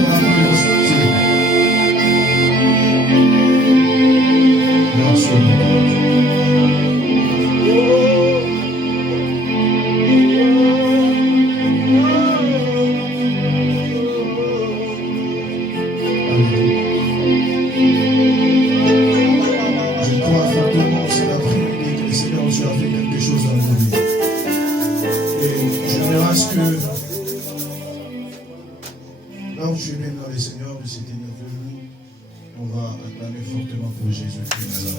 entrer dans la présence de Dieu. Merci beaucoup. Je crois fortement cet après-midi que le Seigneur Dieu a fait quelque chose dans nos vies. Et j'aimerais à ce que là où tu es bien dans le Seigneur, de cet énergie, on va acclamer fortement pour Jésus-Christ.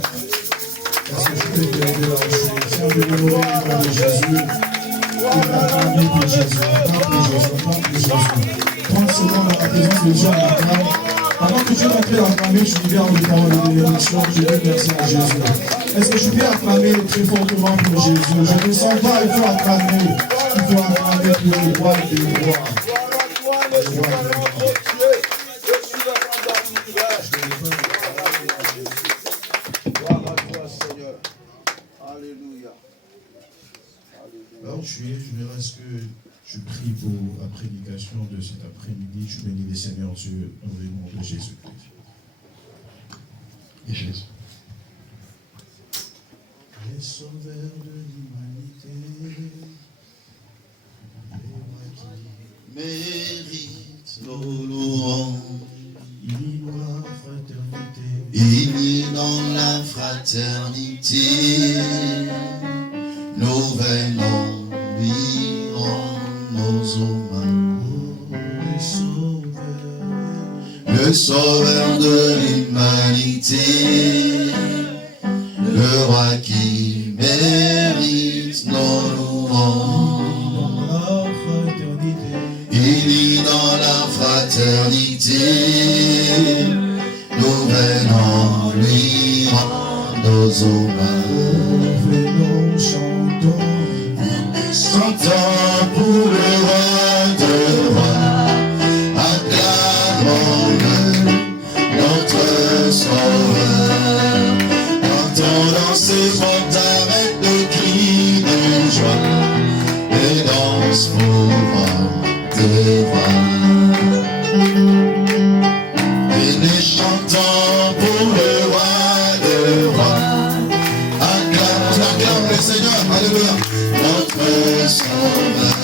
Parce que je peux te lever là où je suis. Si on veut honorer le nom de Jésus, il a acclamé pour Jésus, acclame pour Jésus. 30 secondes dans la présence de Dieu en acclame. Avant que tu rentres à acclamer, je libère les paroles de bénédiction. Je dis merci à Jésus. Est-ce que je peux acclamer très fortement pour Jésus? Je ne sens pas, il faut acclamer. Il faut acclamer pour le roi des rois. Le roi des rois. Là où tu es, je verrai ce que je prie pour la prédication de cet après-midi. Je bénis le Seigneur Dieu dans le nom de Jésus-Christ. Et Jésus. Les sauveurs de l'humanité, mérite nos louanges. Il y a la fraternité. Unis dans la fraternité, nous venons lui rendre nos hommages. Le sauveur de l'humanité, le roi qui mérite nos louanges. Unis dans la fraternité, nous venons lui rendre nos hommages. Chantons pour le roi de rois, acclamons-le, notre sauveur. Entendons ses voix avec des cris de joie, et danse pour roi de rois. Et les chantons pour le roi de rois, acclame le Seigneur, alléluia. Notre sauveur,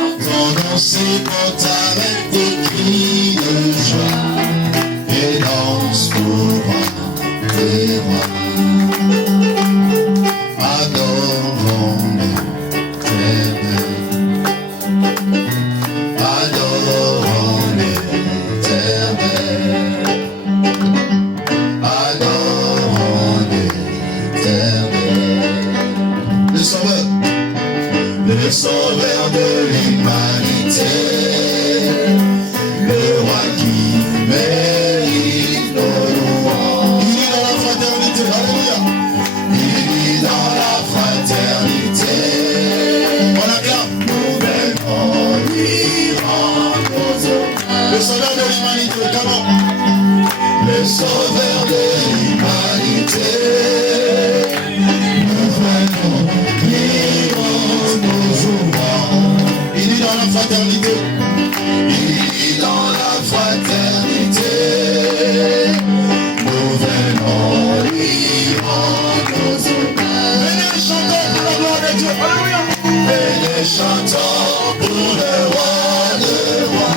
entendons ses portes avec des cris de joie, et danse pour roi des rois. Adorons l'Éternel, adorons l'Éternel, adorons l'Éternel. Le sauveur de l'humanité, le roi qui mérite nos louanges. Il est dans la fraternité, alléluia. Il est dans la fraternité. On acclame. Nous venons lui rendre nos hommages. Le sauveur de l'humanité, comment? Le sauveur de l'humanité. Nous venons lui rendre nos hommages. Il est dans la fraternité. Il est dans la fraternité. Nous venons lui rendre nos hommages. Venez chantons pour la gloire de Dieu. Alléluia. Venez chantons pour le roi de rois.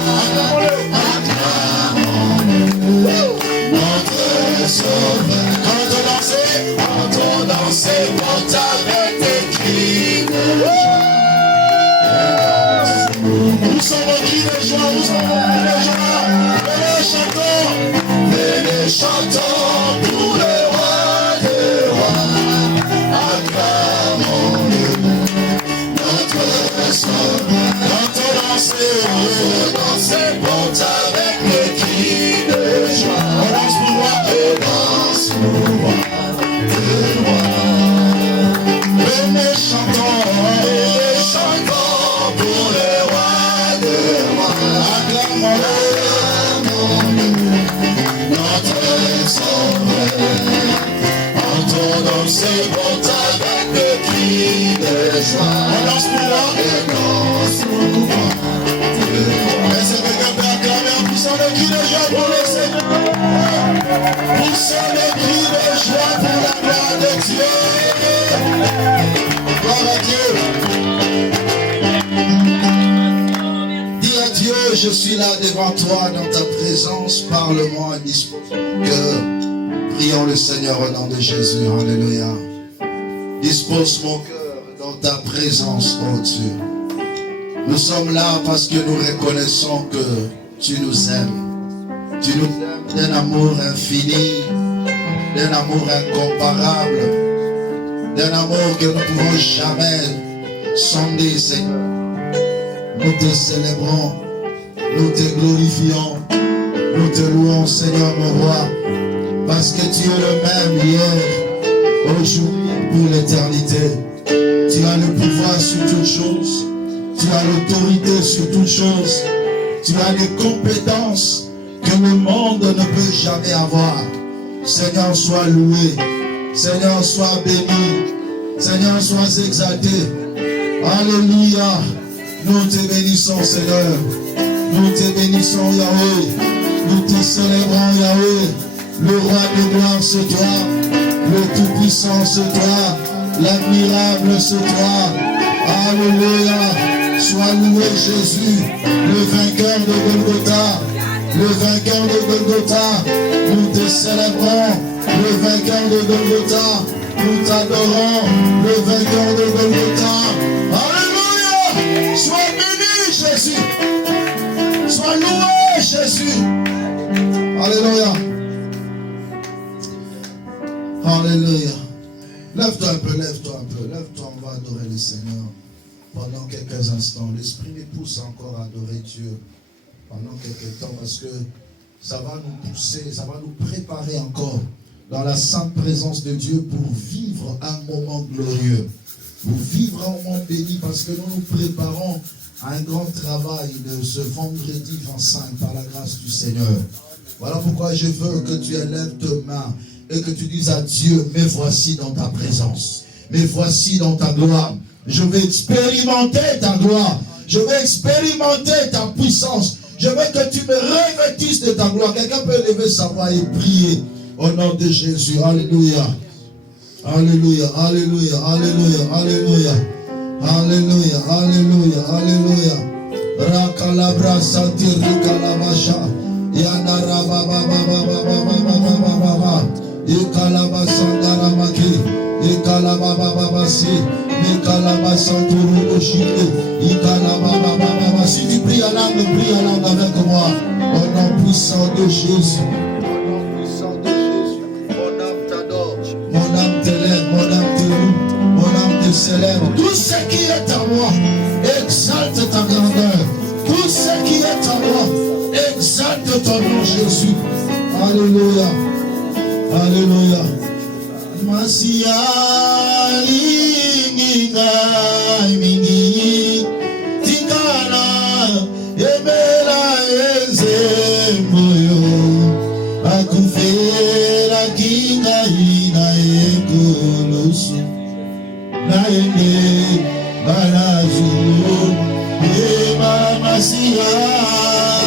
Acclamons-le, notre sauveur. Quand on danser, porte avec des cris de joie. Où sont vos cris de joie? Où sont vos cris de joie? Venez chantons. Venez chantons pour le roi de rois. Acclamons-le, notre sauveur. Quand on danser, porte avec des cris de joie. On danse pour roi et danse pour roi de roi. Venez chantons pour le roi de rois. Acclamons-le, notre sauveur. Entendons ses portes avec des cris de joie. On danse pour roi et danse pour roi de roi. Est-ce que quelqu'un peut acclamer? Poussons les cris de joie pour la gloire de Dieu. Gloire à Dieu. Dis à Dieu, je suis là devant toi dans ta présence. Parle-moi et dispose mon cœur. Prions le Seigneur au nom de Jésus. Alléluia. Dispose mon cœur dans ta présence, oh Dieu. Nous sommes là parce que nous reconnaissons que tu nous aimes. Tu nous aimes d'un amour infini, d'un amour incomparable, d'un amour que nous ne pouvons jamais sonder, Seigneur. Nous te célébrons, nous te glorifions, nous te louons, Seigneur mon roi, parce que tu es le même hier, aujourd'hui, pour l'éternité. Tu as le pouvoir sur toutes choses, tu as l'autorité sur toutes choses, tu as des compétences que le monde ne peut jamais avoir. Seigneur, sois loué, Seigneur, sois béni, Seigneur, sois exalté. Alléluia. Nous te bénissons, Seigneur. Nous te bénissons, Yahweh. Nous te célébrons, Yahweh. Le roi de gloire, c'est toi. Le tout-puissant, c'est toi. L'admirable, c'est toi. Alléluia. Sois loué, Jésus, le vainqueur de Golgotha. Le vainqueur de Golgotha. Nous te célébrons. Le vainqueur de Golgotha. Nous t'adorons. Le vainqueur de Golgotha. Alléluia. Sois béni, Jésus. Sois loué, Jésus. Alléluia. Alléluia. Lève-toi un peu, lève-toi un peu. Lève-toi, on va adorer le Seigneur. Pendant quelques instants, l'Esprit nous pousse encore à adorer Dieu. Pendant quelques temps, parce que ça va nous pousser, ça va nous préparer encore dans la sainte présence de Dieu pour vivre un moment glorieux. Pour vivre un moment béni, parce que nous nous préparons à un grand travail de ce vendredi 25 par la grâce du Seigneur. Voilà pourquoi je veux que tu élèves tes mains et que tu dises à Dieu, me voici dans ta présence, me voici dans ta gloire. Je vais expérimenter ta gloire, je vais expérimenter ta puissance, je veux que tu me revêtisses de ta gloire. Quelqu'un peut lever sa voix et prier au nom de Jésus. Alléluia. Alléluia, alléluia, alléluia, alléluia. Alléluia, alléluia, alléluia. Rakalabra satiri kalabasha. Yanara baba baba baba baba baba. Ikalaba sandara maki. Ikalaba baba basi. Ikalaba santuru oshike. Ikalaba baba baba. Si tu pries à langue avec moi. Au nom puissant de Jésus. Mon âme t'élève, mon âme te loue, mon âme te célèbre. Tout ce qui est en moi, exalte ta grandeur. Tout ce qui est en moi, exalte ton nom, Jésus. Alléluia. Alléluia. Masia linginga mingi tingana emela ezemboyo akufela kinga ina ekolosu naende banazu ema masia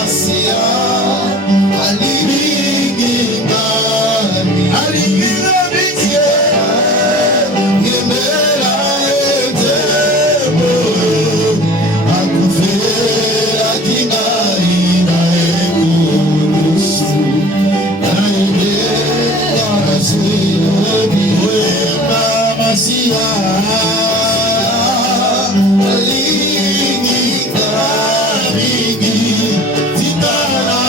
sia alilinga bitie emela ezemboyo akufela kinga ina ekolosu naende banazu ema masia alingi kabigi titana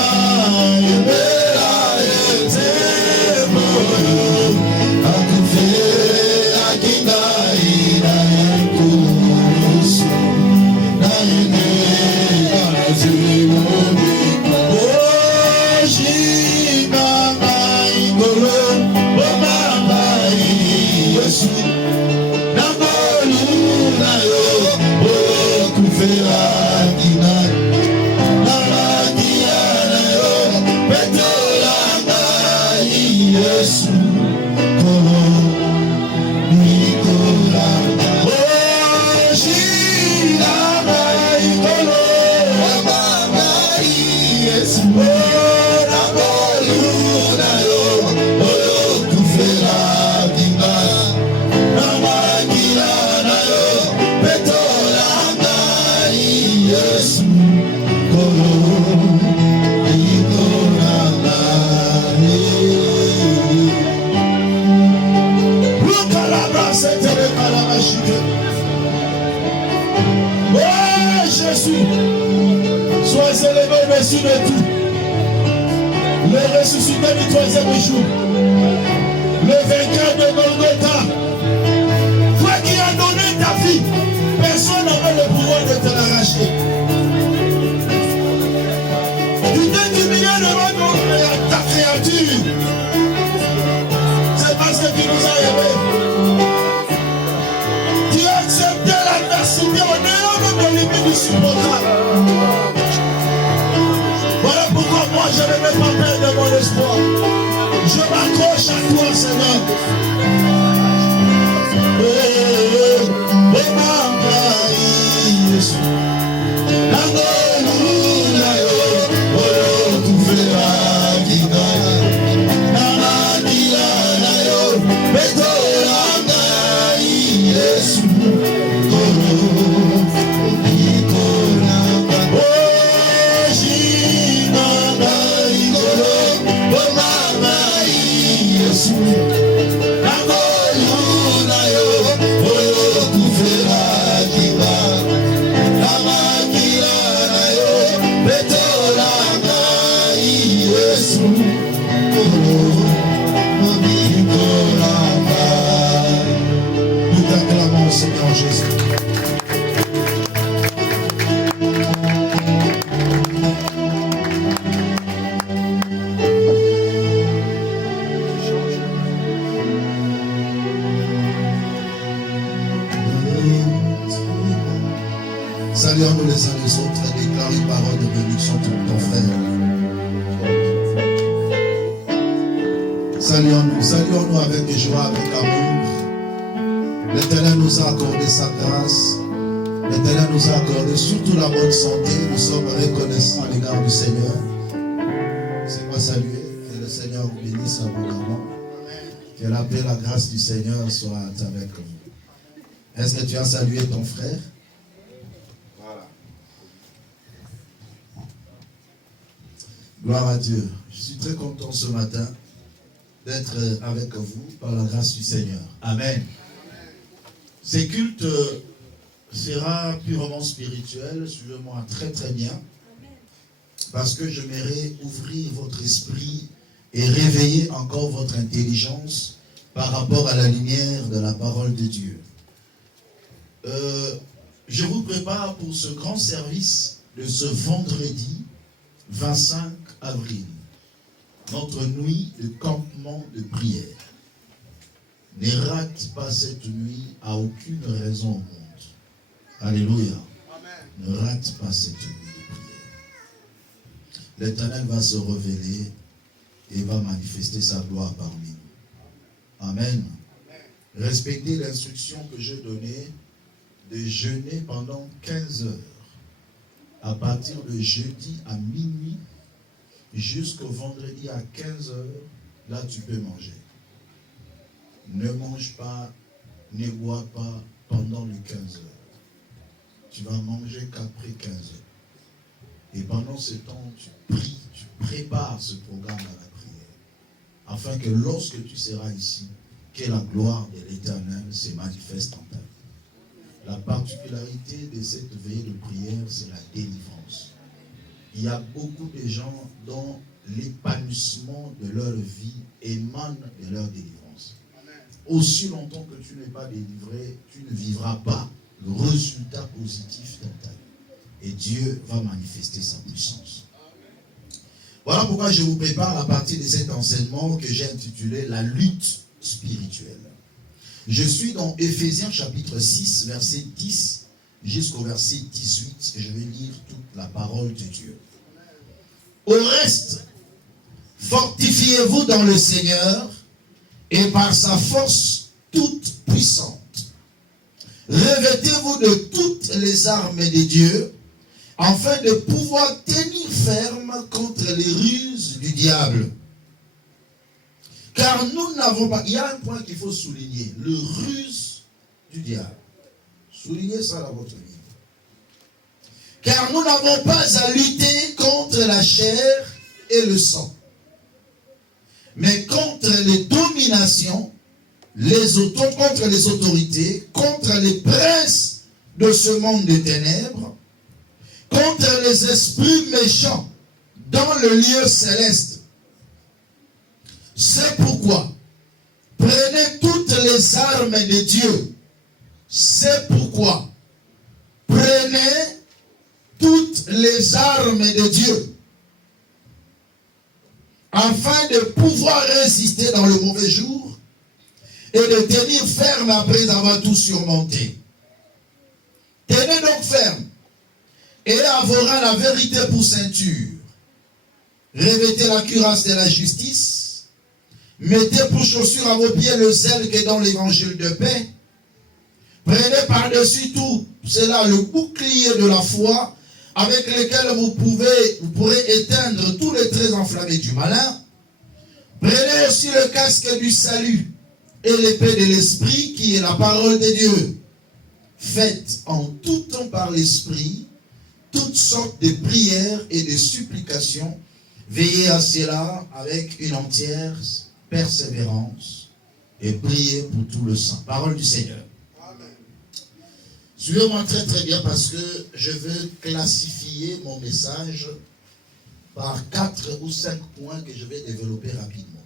Sois élevé au-dessus de tout. Le ressuscité du troisième jour. Le vainqueur de Golgotha. Toi qui as donné ta vie, personne n'avait le pouvoir de te l'arracher. Tu t'es humilié devant ta créature. C'est parce que tu nous as aimés. Tu as accepté l'adversité en ayant même les limites du supportable. Voilà pourquoi moi je ne vais pas perdre mon espoir. Je m'accroche à toi, Seigneur. Saluons-nous les uns les autres et déclarons une parole de bénédiction pour ton frère. Saluons-nous avec joie, avec amour. L'Éternel nous a accordé sa grâce. L'Éternel nous a accordé surtout la bonne santé. Nous sommes reconnaissants à l'égard du Seigneur. C'est moi saluer. Que le Seigneur vous bénisse abondamment. Que la paix et la grâce du Seigneur soient avec vous. Est-ce que tu as salué ton frère? Gloire à Dieu. Je suis très content ce matin d'être avec vous par la grâce du Seigneur. Amen. Ces cultes sera purement spirituel. Suivez-moi très très bien. Parce que je m'aimerais ouvrir votre esprit et réveiller encore votre intelligence par rapport à la lumière de la parole de Dieu. Je vous prépare pour ce grand service de ce vendredi 25 avril, notre nuit de campement de prière. Ne rate pas cette nuit à aucune raison au monde. Alléluia. Amen. Ne rate pas cette nuit de prière. L'Éternel va se révéler et va manifester sa gloire parmi nous. Amen. Respectez l'instruction que j'ai donnée de jeûner pendant 15 heures. À partir de jeudi à minuit jusqu'au vendredi à 15 heures, là tu peux manger. Ne mange pas, ne bois pas pendant les 15 heures. Tu vas manger qu'après 15 heures. Et pendant ce temps, tu pries, tu prépares ce programme à la prière. Afin que lorsque tu seras ici, que la gloire de l'Éternel se manifeste en ta vie. La particularité de cette veillée de prière, c'est la délivrance. Il y a beaucoup de gens dont l'épanouissement de leur vie émane de leur délivrance. Aussi longtemps que tu n'es pas délivré, tu ne vivras pas le résultat positif dans ta vie. Et Dieu va manifester sa puissance. Voilà pourquoi je vous prépare à partir de cet enseignement que j'ai intitulé « La lutte spirituelle ». Je suis dans Éphésiens chapitre 6, verset 10 jusqu'au verset 18. Je vais lire toute la parole de Dieu. Au reste, fortifiez-vous dans le Seigneur et par sa force toute puissante. Revêtez-vous de toutes les armes de Dieu afin de pouvoir tenir ferme contre les ruses du diable. Car nous n'avons pas... Il y a un point qu'il faut souligner. Le ruse du diable. Soulignez ça dans votre livre. Car nous n'avons pas à lutter contre la chair et le sang. Mais contre les dominations, contre les autorités, contre les princes de ce monde des ténèbres, contre les esprits méchants dans le lieu céleste. C'est pourquoi prenez toutes les armes de Dieu. C'est pourquoi prenez toutes les armes de Dieu afin de pouvoir résister dans le mauvais jour et de tenir ferme après avoir tout surmonté. Tenez donc ferme et avoir la vérité pour ceinture. Revêtez la cuirasse de la justice. Mettez pour chaussure à vos pieds le zèle qui est dans l'évangile de paix. Prenez par-dessus tout cela le bouclier de la foi avec lequel vous pourrez éteindre tous les traits enflammés du malin. Prenez aussi le casque du salut et l'épée de l'esprit qui est la parole de Dieu. Faites en tout temps par l'esprit toutes sortes de prières et de supplications. Veillez à cela avec une entière persévérance et priez pour tout le saint. Parole du Seigneur. Suivez-moi très très bien parce que je veux classifier mon message par 4 ou 5 points que je vais développer rapidement.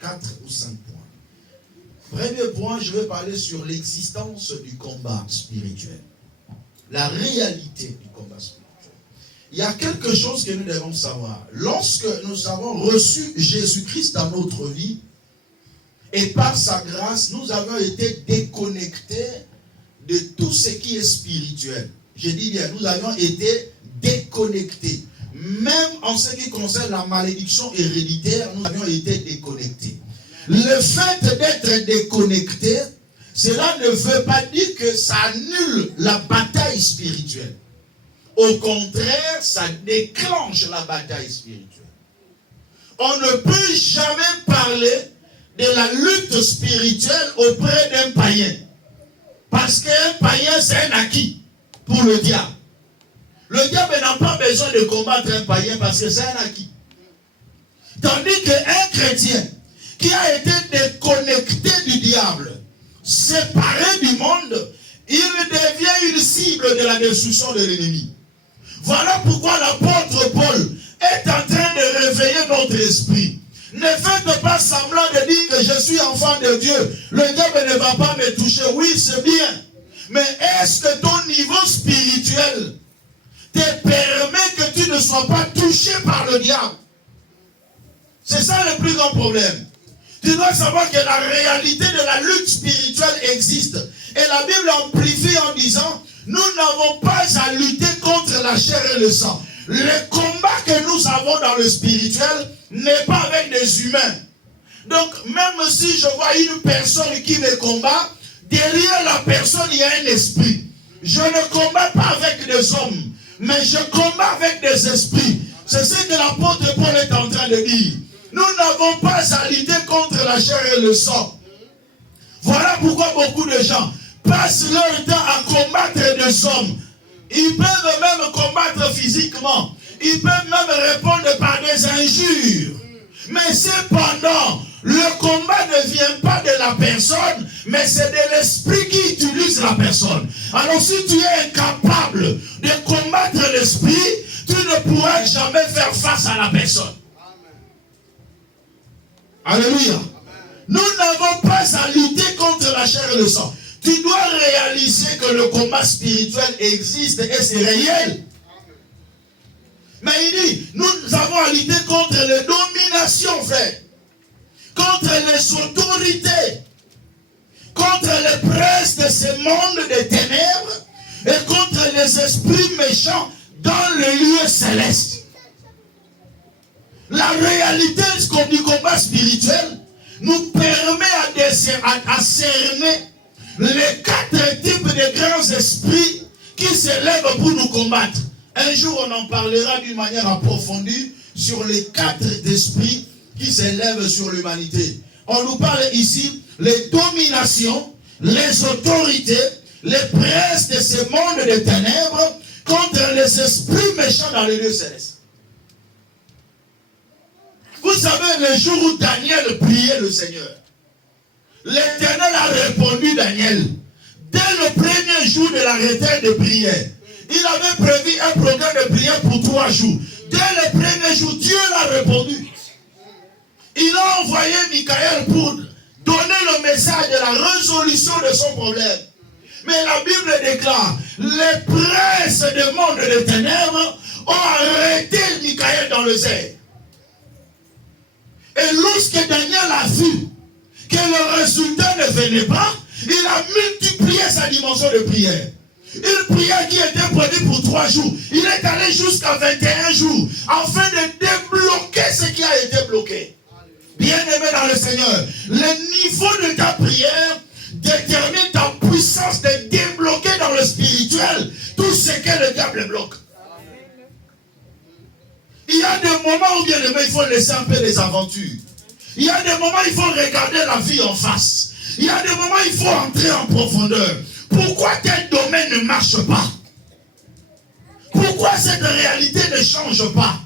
4 ou 5 points. Premier point, je vais parler sur l'existence du combat spirituel. La réalité du combat spirituel. Il y a quelque chose que nous devons savoir. Lorsque nous avons reçu Jésus-Christ dans notre vie, et par sa grâce, nous avons été déconnectés de tout ce qui est spirituel. Je dis bien, nous avions été déconnectés. Même en ce qui concerne la malédiction héréditaire, nous avions été déconnectés. Le fait d'être déconnecté, cela ne veut pas dire que ça annule la bataille spirituelle. Au contraire, ça déclenche la bataille spirituelle. On ne peut jamais parler de la lutte spirituelle auprès d'un païen. Parce qu'un païen, c'est un acquis pour le diable. Le diable n'a pas besoin de combattre un païen parce que c'est un acquis. Tandis qu'un chrétien qui a été déconnecté du diable, séparé du monde, il devient une cible de la destruction de l'ennemi. Voilà pourquoi l'apôtre Paul est en train de réveiller notre esprit. Ne faites pas semblant de dire que je suis enfant de Dieu. Le diable ne va pas me toucher. Oui, c'est bien. Mais est-ce que ton niveau spirituel te permet que tu ne sois pas touché par le diable? C'est ça le plus grand problème. Tu dois savoir que la réalité de la lutte spirituelle existe. Et la Bible amplifie en disant, nous n'avons pas à lutter contre la chair et le sang. Le combat que nous avons dans le spirituel n'est pas avec des humains. Donc, même si je vois une personne qui me combat, derrière la personne, il y a un esprit. Je ne combats pas avec des hommes, mais je combats avec des esprits. C'est ce que l'apôtre Paul est en train de dire. Nous n'avons pas à lutter contre la chair et le sang. Voilà pourquoi beaucoup de gens passent leur temps à combattre des hommes. Ils peuvent même combattre physiquement. Ils peuvent même répondre par des injures. Mais cependant, le combat ne vient pas de la personne, mais c'est de l'esprit qui utilise la personne. Alors si tu es incapable de combattre l'esprit, tu ne pourras jamais faire face à la personne. Alléluia. Nous n'avons pas à lutter contre la chair et le sang. Tu dois réaliser que le combat spirituel existe et c'est réel. Mais il dit, nous avons à lutter contre les dominations, frère. Contre les autorités. Contre les princes de ce monde des ténèbres. Et contre les esprits méchants dans les lieux célestes. La réalité du combat spirituel nous permet à cerner les 4 types de grands esprits qui s'élèvent pour nous combattre. Un jour, on en parlera d'une manière approfondie sur les 4 esprits qui s'élèvent sur l'humanité. On nous parle ici les dominations, les autorités, les princes de ce monde des ténèbres contre les esprits méchants dans les lieux célestes. Vous savez, le jour où Daniel priait le Seigneur, l'Éternel a répondu Daniel. Dès le premier jour de la retraite de prière, Il avait prévu un programme de prière pour 3 jours. Dès le premier jour, Dieu l'a répondu. Il a envoyé Michael pour donner le message de la résolution de son problème. Mais la Bible déclare, les princes du monde des ténèbres ont arrêté Michael dans le ciel. Et lorsque Daniel a vu que le résultat ne venait pas, il a multiplié sa dimension de prière. Une prière qui était prévue pour 3 jours. Il est allé jusqu'à 21 jours afin de débloquer ce qui a été bloqué. Bien-aimé dans le Seigneur, le niveau de ta prière détermine ta puissance de débloquer dans le spirituel tout ce que le diable bloque. Il y a des moments où, bien aimé, il faut laisser un peu les aventures. Il y a des moments où il faut regarder la vie en face. Il y a des moments où il faut entrer en profondeur. Pourquoi tel domaine ne marche pas? Pourquoi cette réalité ne change pas?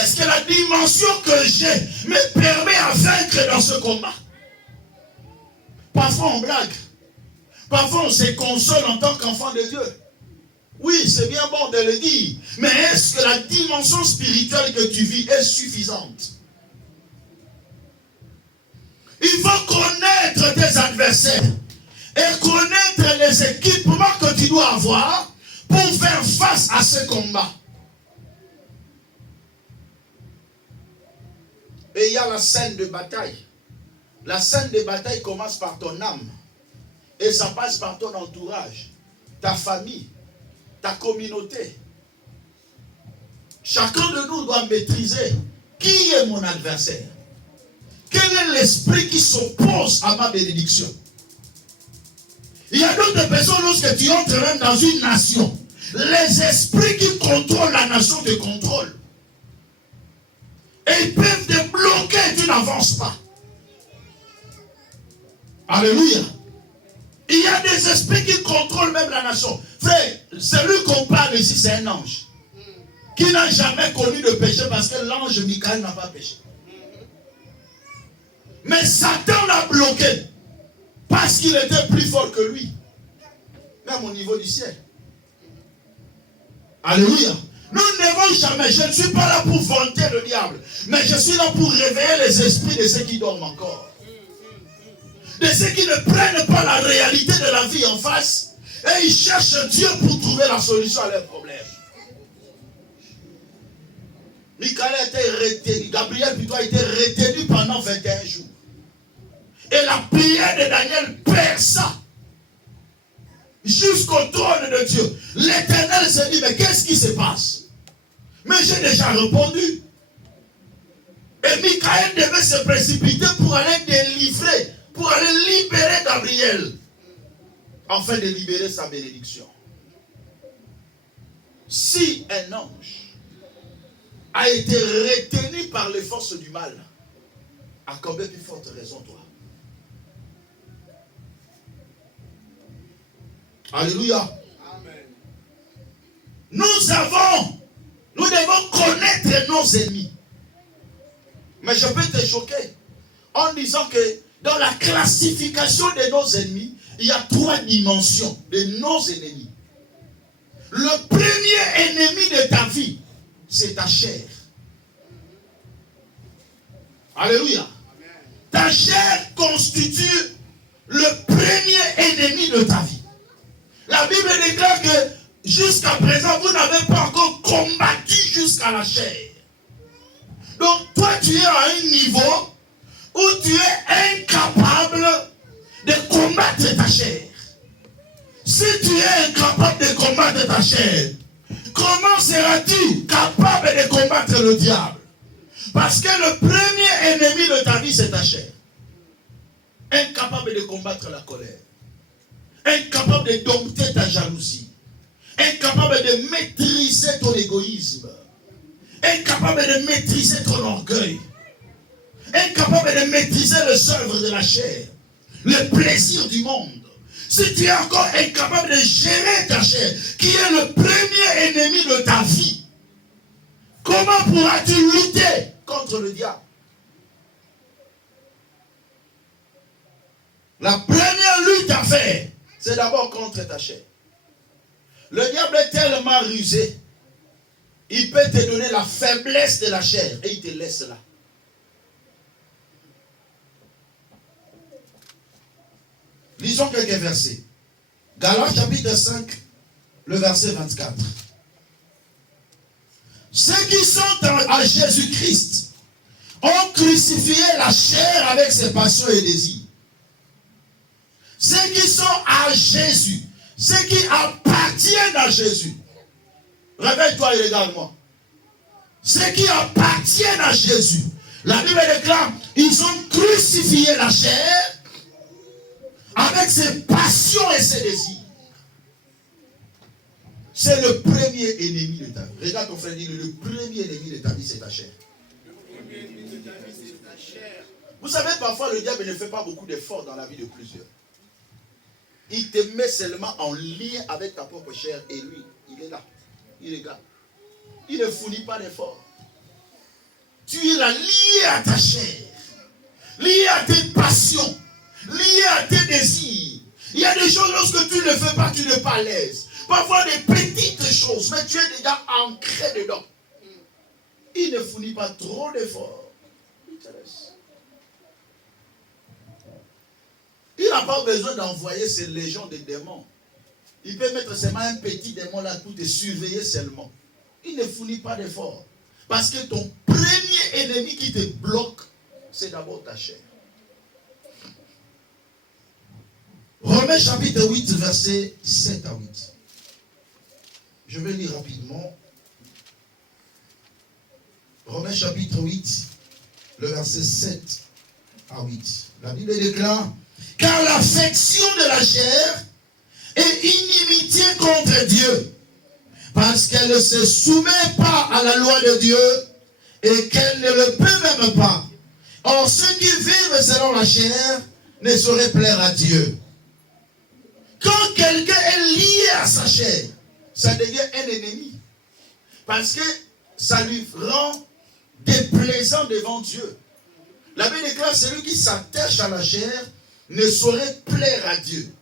Est-ce que la dimension que j'ai me permet à vaincre dans ce combat? Parfois on blague. Parfois on se console en tant qu'enfant de Dieu. Oui, c'est bien bon de le dire. Mais est-ce que la dimension spirituelle que tu vis est suffisante? Il faut connaître tes adversaires et connaître les équipements que tu dois avoir pour faire face à ce combat. Et il y a la scène de bataille. La scène de bataille commence par ton âme. Et ça passe par ton entourage, ta famille, ta communauté. Chacun de nous doit maîtriser qui est mon adversaire. Quel est l'esprit qui s'oppose à ma bénédiction? Il y a d'autres personnes, lorsque tu entres même dans une nation, les esprits qui contrôlent la nation te contrôlent. Et ils peuvent te bloquer, tu n'avances pas. Alléluia. Il y a des esprits qui contrôlent même la nation. Frère, celui qu'on parle ici, c'est un ange. Qui n'a jamais connu de péché parce que l'ange Michael n'a pas péché. Mais Satan l'a bloqué parce qu'il était plus fort que lui. Même au niveau du ciel. Alléluia. Nous ne devons jamais, je ne suis pas là pour vanter le diable, mais je suis là pour réveiller les esprits de ceux qui dorment encore. De ceux qui ne prennent pas la réalité de la vie en face et ils cherchent Dieu pour trouver la solution à leurs problèmes. Michael a été retenu, Gabriel plutôt a été retenu pendant 21 jours. Et la prière de Daniel perça jusqu'au trône de Dieu. L'Éternel se dit, mais qu'est-ce qui se passe? Mais j'ai déjà répondu. Et Michael devait se précipiter pour aller délivrer, pour aller libérer Gabriel, afin de libérer sa bénédiction. Si un ange a été retenu par les forces du mal, à combien plus forte raison toi? Alléluia. Amen. Nous devons connaître nos ennemis. Mais je peux te choquer en disant que dans la classification de nos ennemis, il y a 3 dimensions de nos ennemis. Le premier ennemi de ta vie, c'est ta chair. Alléluia. Amen. Ta chair constitue le premier ennemi de ta vie. La Bible déclare que jusqu'à présent, vous n'avez pas encore combattu jusqu'à la chair. Donc, toi, tu es à un niveau où tu es incapable de combattre ta chair. Si tu es incapable de combattre ta chair, comment seras-tu capable de combattre le diable? Parce que le premier ennemi de ta vie, c'est ta chair. Incapable de combattre la colère. Incapable de dompter ta jalousie. Incapable de maîtriser ton égoïsme. Incapable de maîtriser ton orgueil. Incapable de maîtriser les œuvres de la chair. Le plaisir du monde. Si tu es encore incapable de gérer ta chair, qui est le premier ennemi de ta vie, comment pourras-tu lutter contre le diable? La première lutte à faire, c'est d'abord contre ta chair. Le diable est tellement rusé. Il peut te donner la faiblesse de la chair et il te laisse là. Lisons quelques versets. Galates chapitre 5, le verset 24. Ceux qui sont à Jésus-Christ ont crucifié la chair avec ses passions et désirs. Ceux qui sont à Jésus, ceux qui appartiennent à Jésus. Réveille-toi et regarde-moi. Ceux qui appartiennent à Jésus. La Bible déclare, ils ont crucifié la chair avec ses passions et ses désirs. C'est le premier ennemi de ta vie. Regarde ton frère, dis-le, le premier ennemi de ta vie, c'est ta chair. Vous savez, parfois, le diable ne fait pas beaucoup d'efforts dans la vie de plusieurs. Il te met seulement en lien avec ta propre chair et lui, il est là. Il est là. Il ne fournit pas d'efforts. Tu es là lié à ta chair, lié à tes passions, lié à tes désirs. Il y a des choses, lorsque tu ne le fais pas, tu n'es pas à l'aise. Parfois des petites choses, mais tu es déjà ancré dedans. Il ne fournit pas trop d'efforts. Il te laisse. Il n'a pas besoin d'envoyer ses légions de démons. Il peut mettre seulement un petit démon là pour te surveiller seulement. Il ne fournit pas d'efforts. Parce que ton premier ennemi qui te bloque, c'est d'abord ta chair. Romains chapitre 8, versets 7 à 8. Je vais lire rapidement. Romains chapitre 8, le verset 7 à 8. La Bible déclare, car l'affection de la chair est inimitié contre Dieu, parce qu'elle ne se soumet pas à la loi de Dieu et qu'elle ne le peut même pas. Or, ceux qui vivent selon la chair ne sauraient plaire à Dieu. Quand quelqu'un est lié à sa chair, ça devient un ennemi. Parce que ça lui rend déplaisant devant Dieu. La Bible déclare, celui qui s'attache à la chair ne saurait plaire à Dieu.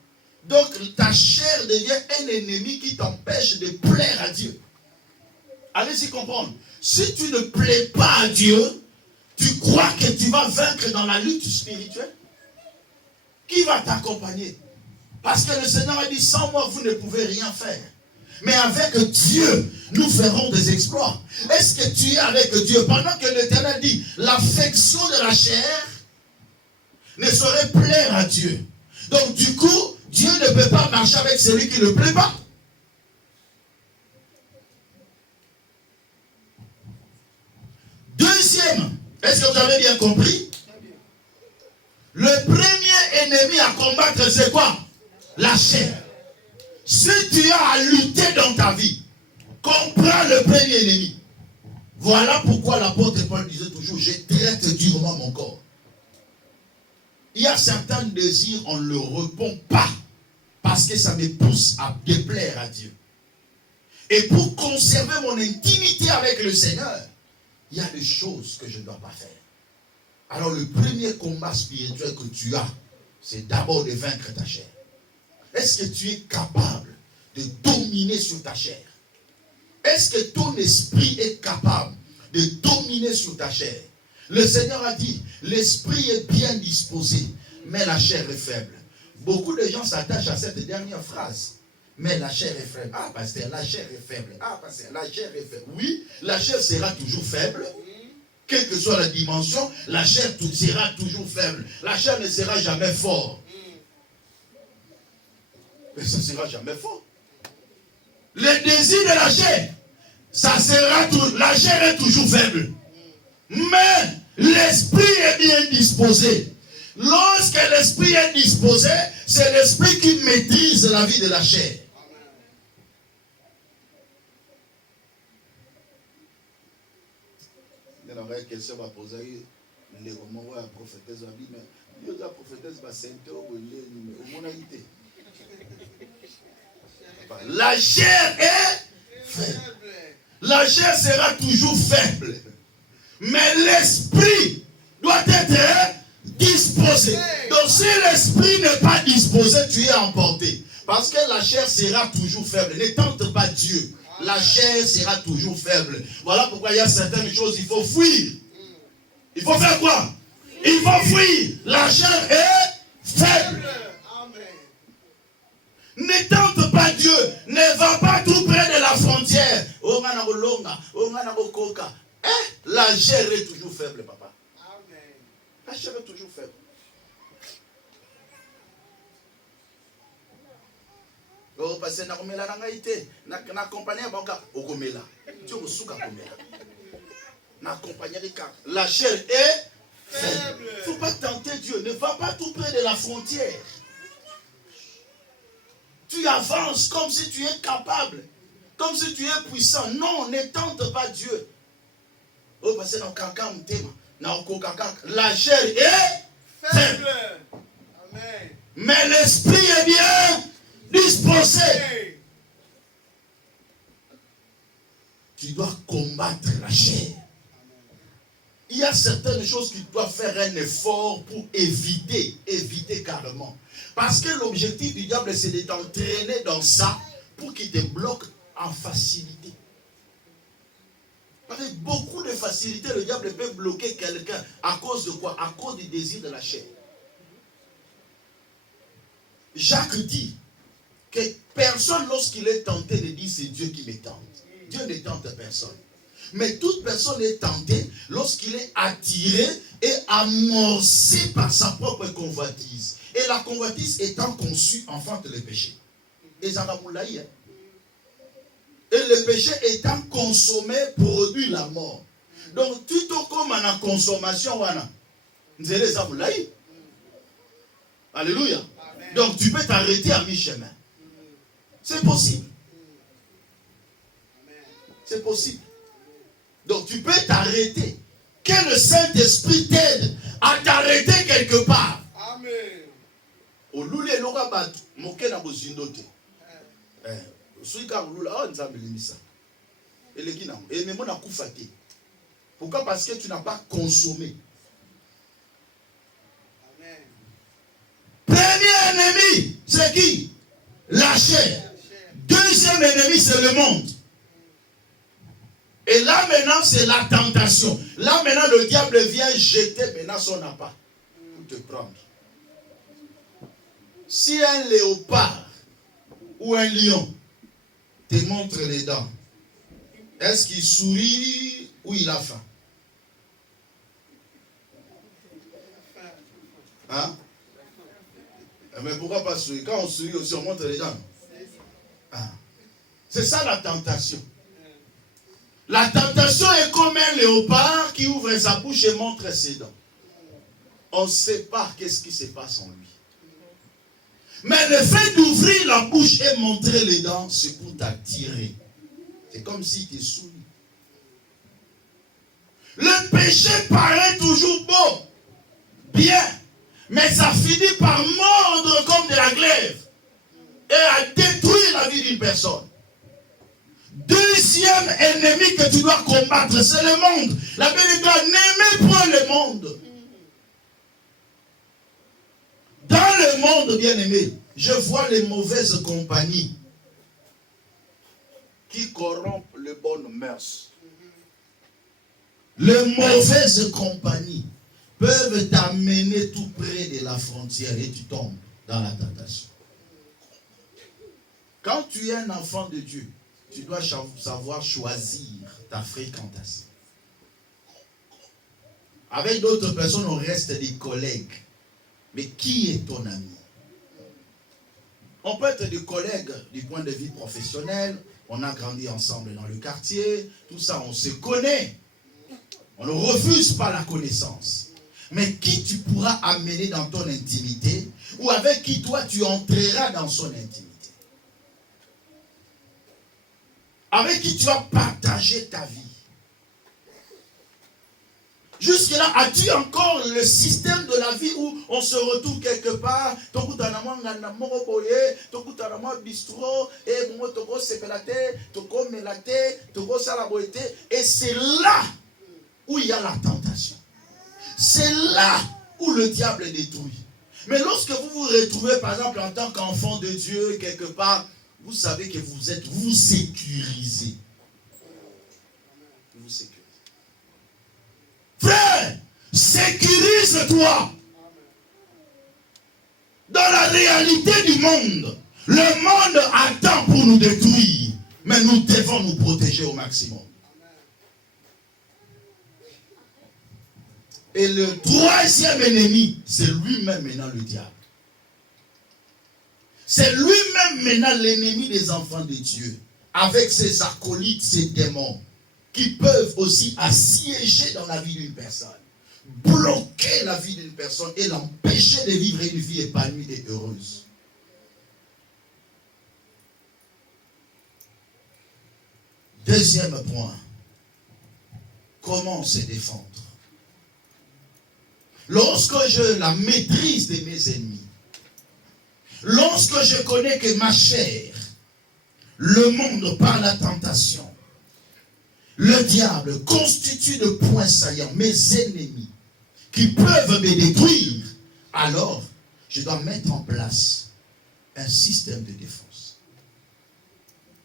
Donc ta chair devient un ennemi qui t'empêche de plaire à Dieu. Allez-y comprendre. Si tu ne plais pas à Dieu, tu crois que tu vas vaincre dans la lutte spirituelle? Qui va t'accompagner? Parce que le Seigneur a dit, sans moi, vous ne pouvez rien faire. Mais avec Dieu, nous ferons des exploits. Est-ce que tu es avec Dieu? Pendant que l'Éternel dit, l'affection de la chair ne saurait plaire à Dieu. Donc du coup, Dieu ne peut pas marcher avec celui qui ne plaît pas. Deuxième, est-ce que vous avez bien compris? Le premier ennemi à combattre, c'est quoi? La chair. Si tu as à lutter dans ta vie, comprends le premier ennemi. Voilà pourquoi l'apôtre Paul disait toujours, je traite durement mon corps. Il y a certains désirs, on ne le répond pas parce que ça me pousse à déplaire à Dieu. Et pour conserver mon intimité avec le Seigneur, il y a des choses que je ne dois pas faire. Alors le premier combat spirituel que tu as, c'est d'abord de vaincre ta chair. Est-ce que tu es capable de dominer sur ta chair? Est-ce que ton esprit est capable de dominer sur ta chair? Le Seigneur a dit, l'esprit est bien disposé, mais la chair est faible. Beaucoup de gens s'attachent à cette dernière phrase. Mais la chair est faible. Ah, pasteur, la chair est faible. Ah, pasteur, la chair est faible. Oui, la chair sera toujours faible. Quelle que soit la dimension, la chair sera toujours faible. La chair ne sera jamais forte. Mais ça ne sera jamais fort. Le désir de la chair, ça sera tout. La chair est toujours faible. Mais l'esprit est bien disposé. Lorsque l'esprit est disposé, c'est l'esprit qui maîtrise la vie de la chair. Quelqu'un va poser les romans à la prophétesse. La prophétesse va la chair est faible. La chair sera toujours faible. Mais l'esprit doit être disposé. Donc si l'esprit n'est pas disposé, tu es emporté. Parce que la chair sera toujours faible. Ne tente pas Dieu. La chair sera toujours faible. Voilà pourquoi il y a certaines choses, il faut fuir. Il faut faire quoi? Il faut fuir. La chair est faible. Ne tente pas Dieu. Ne va pas tout près de la frontière. La chair est toujours faible, papa. La chair est toujours faible. Parce que la chair est faible. Il ne faut pas tenter Dieu. Ne va pas tout près de la frontière. Tu avances comme si tu es capable. Comme si tu es puissant. Non, ne tente pas Dieu. La chair est faible. Mais l'esprit est bien disposé. Tu dois combattre la chair. Il y a certaines choses que tu dois faire un effort pour éviter carrément. Parce que l'objectif du diable, c'est de t'entraîner dans ça pour qu'il te bloque en facilité. Avec beaucoup de facilité, le diable peut bloquer quelqu'un. À cause de quoi? À cause du désir de la chair. Jacques dit que personne, lorsqu'il est tenté, ne dit c'est Dieu qui me tente. Dieu ne tente personne. Mais toute personne est tentée lorsqu'il est attiré et amorcé par sa propre convoitise. Et la convoitise étant conçue enfante le péché. Et le péché étant consommé produit la mort. Donc, tu te comme en consommation, alléluia. Donc, tu peux t'arrêter à mi-chemin. C'est possible. C'est possible. Donc, tu peux t'arrêter. Que le Saint-Esprit t'aide à t'arrêter quelque part. Amen. Pourquoi? Parce que tu n'as pas consommé. Amen. Premier ennemi, c'est qui? La chair. Deuxième ennemi, c'est le monde. Et là maintenant, c'est la tentation. Là maintenant, le diable vient jeter maintenant son appât pour te prendre. Si un léopard ou un lion te montre les dents, est-ce qu'il sourit ou il a faim? Hein? Mais pourquoi pas sourire? Quand on sourit aussi, on montre les dents. Ah. C'est ça la tentation. La tentation est comme un léopard qui ouvre sa bouche et montre ses dents. On ne sait pas qu'est-ce qui se passe en lui. Mais le fait d'ouvrir la bouche et montrer les dents, c'est pour t'attirer. C'est comme si tu es souris. Le péché paraît toujours beau, bien, mais ça finit par mordre comme de la glaive et à détruire la vie d'une personne. Deuxième ennemi que tu dois combattre, c'est le monde. La Bible dit, n'aimez point le monde. Dans le monde, bien aimé, je vois les mauvaises compagnies qui corrompent les bonnes mœurs. Les mauvaises compagnies peuvent t'amener tout près de la frontière et tu tombes dans la tentation. Quand tu es un enfant de Dieu, tu dois savoir choisir ta fréquentation. Avec d'autres personnes, on reste des collègues. Mais qui est ton ami? On peut être des collègues du point de vue professionnel. On a grandi ensemble dans le quartier. Tout ça, on se connaît. On ne refuse pas la connaissance. Mais qui tu pourras amener dans ton intimité ou avec qui toi tu entreras dans son intimité? Avec qui tu vas partager ta vie. Jusque-là, as-tu encore le système de la vie où on se retrouve quelque part, et c'est là où il y a la tentation. C'est là où le diable détruit. Mais lorsque vous vous retrouvez, par exemple, en tant qu'enfant de Dieu, quelque part, vous savez que vous sécurisez. Vous sécurisez. Frère, sécurise-toi. Dans la réalité du monde, le monde attend pour nous détruire, mais nous devons nous protéger au maximum. Et le troisième ennemi, c'est lui-même maintenant le diable. C'est lui-même maintenant l'ennemi des enfants de Dieu, avec ses acolytes, ses démons, qui peuvent aussi assiéger dans la vie d'une personne, bloquer la vie d'une personne et l'empêcher de vivre une vie épanouie et heureuse. Deuxième point, comment se défendre? Lorsque je la maîtrise de mes ennemis, lorsque je connais que ma chair, le monde par la tentation, le diable constitue de points saillants, mes ennemis, qui peuvent me détruire, alors je dois mettre en place un système de défense.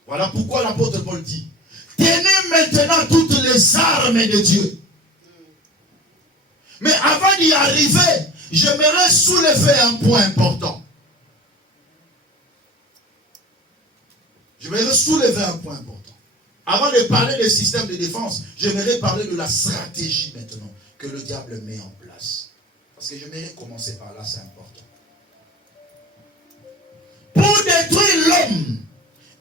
Voilà pourquoi l'apôtre Paul dit, tenez maintenant toutes les armes de Dieu. Mais avant d'y arriver, j'aimerais soulever un point important. J'aimerais soulever un point important. Avant de parler des systèmes de défense, j'aimerais parler de la stratégie maintenant que le diable met en place. Parce que j'aimerais commencer par là, c'est important. Pour détruire l'homme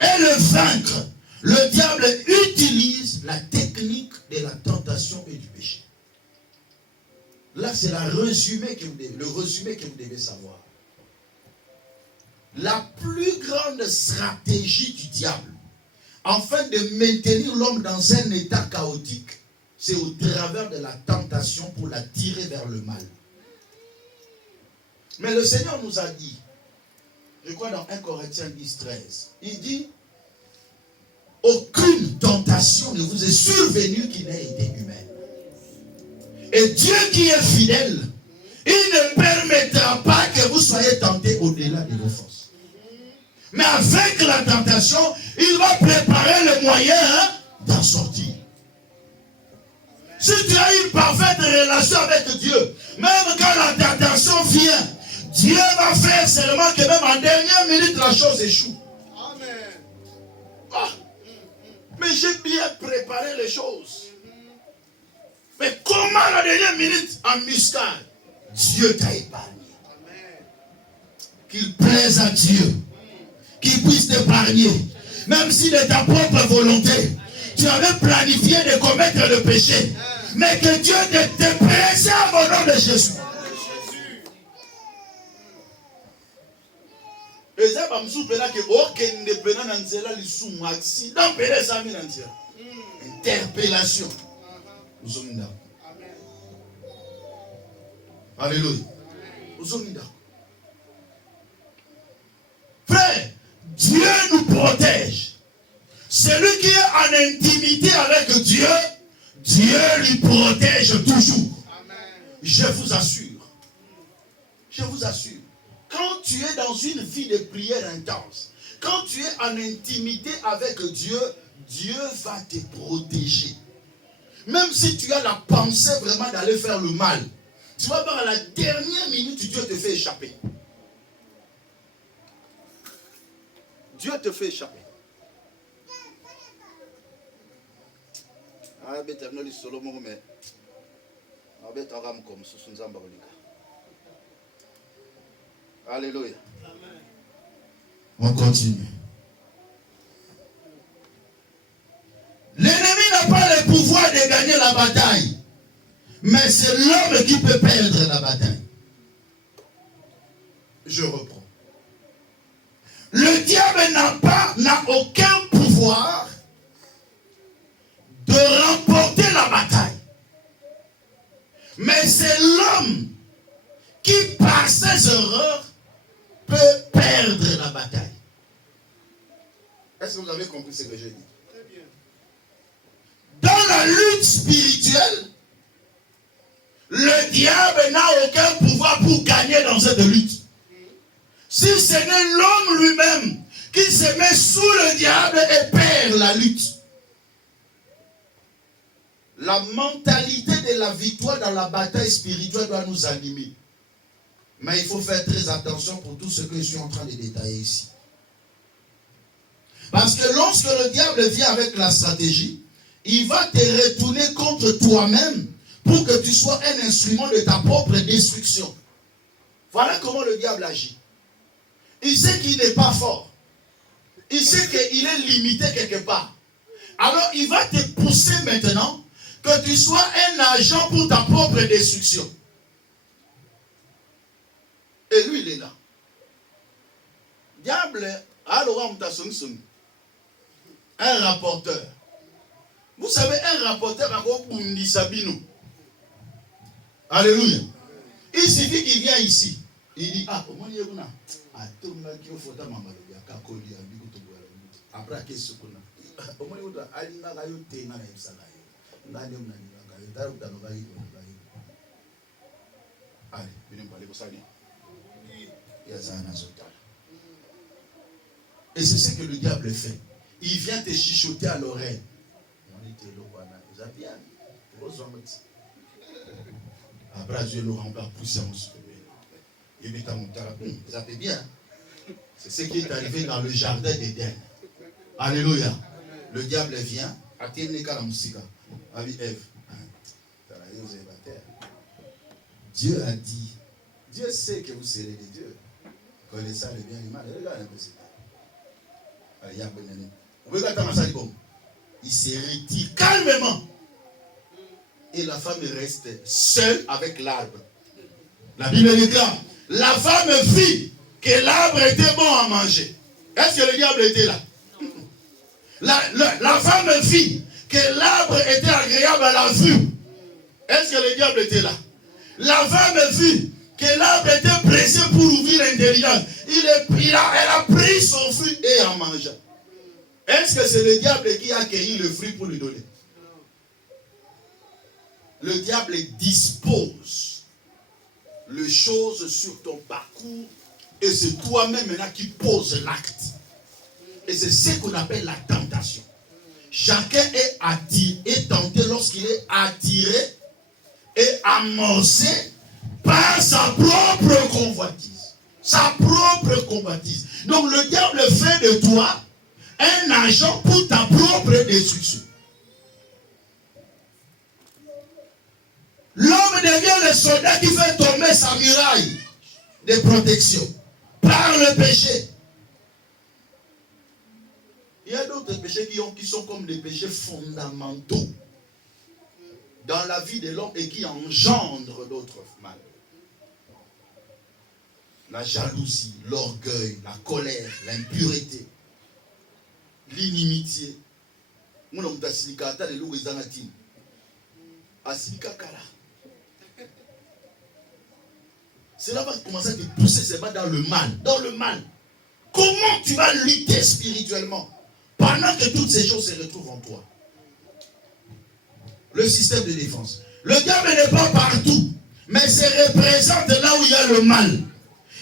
et le vaincre, le diable utilise la technique de la tentation et du péché. Là, c'est le résumé que vous devez savoir. La plus grande stratégie du diable, afin de maintenir l'homme dans un état chaotique, c'est au travers de la tentation pour la tirer vers le mal. Mais le Seigneur nous a dit, je crois dans 1 Corinthiens 10:13, il dit, aucune tentation ne vous est survenue qui n'ait été humaine. Et Dieu qui est fidèle, il ne permettra pas que vous soyez tentés au-delà de vos forces. Mais avec la tentation, il va préparer le moyen d'en sortir. Si tu as une parfaite relation avec Dieu, même quand la tentation vient, Dieu va faire seulement que même en dernière minute, la chose échoue. Amen. Ah, mais j'ai bien préparé les choses. Mais comment à la dernière minute, en muscade, Dieu t'a épargné? Qu'il plaise à Dieu, qu'il puisse t'épargner. Même si de ta propre volonté, tu avais planifié de commettre le péché, mais que Dieu te préserve au nom de Jésus. Interpellation. Alléluia. Frère, Dieu nous protège. Celui qui est en intimité avec Dieu, Dieu lui protège toujours. Je vous assure. Je vous assure. Quand tu es dans une vie de prière intense, quand tu es en intimité avec Dieu, Dieu va te protéger. Même si tu as la pensée vraiment d'aller faire le mal, tu vas voir à la dernière minute, Dieu te fait échapper. Dieu te fait échapper. Alléluia. On continue. L'ennemi n'a pas le pouvoir de gagner la bataille, mais c'est l'homme qui peut perdre la bataille. Je reprends. Le diable n'a aucun pouvoir de remporter la bataille, mais c'est l'homme qui, par ses erreurs, peut perdre la bataille. Est-ce que vous avez compris ce que j'ai dit? Très bien. Dans la lutte spirituelle, le diable n'a aucun pouvoir pour gagner dans cette lutte. Si ce n'est l'homme lui-même qui se met sous le diable et perd la lutte. La mentalité de la victoire dans la bataille spirituelle doit nous animer. Mais il faut faire très attention pour tout ce que je suis en train de détailler ici. Parce que lorsque le diable vient avec la stratégie, il va te retourner contre toi-même pour que tu sois un instrument de ta propre destruction. Voilà comment le diable agit. Il sait qu'il n'est pas fort. Il sait qu'il est limité quelque part. Alors il va te pousser maintenant que tu sois un agent pour ta propre destruction. Et lui, il est là. Diable, un rapporteur. Vous savez, un rapporteur a Bundi Sabino. Alléluia. Il suffit qu'il vient ici. Il dit, ah, comment il y a une après, qu'est-ce qu'on a? Et c'est ce que le diable fait. Il vient te chuchoter à l'oreille. Après, Dieu le rend par puissance. Ça fait bien. C'est ce qui est arrivé dans le jardin d'Éden. Alléluia. Le diable vient. Dieu a dit. Dieu sait que vous serez des dieux. Connaissant le bien et le mal. Regarde un peu ça. Il se retire calmement. Et la femme reste seule avec l'arbre. La Bible déclare, la femme vit que l'arbre était bon à manger. Est-ce que le diable était là? La femme vit que l'arbre était agréable à la vue. Est-ce que le diable était là? La femme vit que l'arbre était pressé pour ouvrir l'intelligence. Elle a pris son fruit et en mangé. Est-ce que c'est le diable qui a cueilli le fruit pour lui donner? Le diable dispose les choses sur ton parcours et c'est toi-même maintenant qui pose l'acte. Et c'est ce qu'on appelle la tentation. Chacun est attiré, est tenté lorsqu'il est attiré et amorcé par sa propre convoitise. Sa propre convoitise. Donc le diable fait de toi un agent pour ta propre destruction. L'homme devient le soldat qui fait tomber sa muraille de protection par le péché. Il y a d'autres péchés qui sont comme des péchés fondamentaux dans la vie de l'homme et qui engendrent d'autres mal. La jalousie, l'orgueil, la colère, l'impureté, l'inimitié. Cela va commencer à te pousser seulement dans le mal. Dans le mal. Comment tu vas lutter spirituellement pendant que toutes ces choses se retrouvent en toi? Le système de défense. Le diable n'est pas partout, mais se représente là où il y a le mal.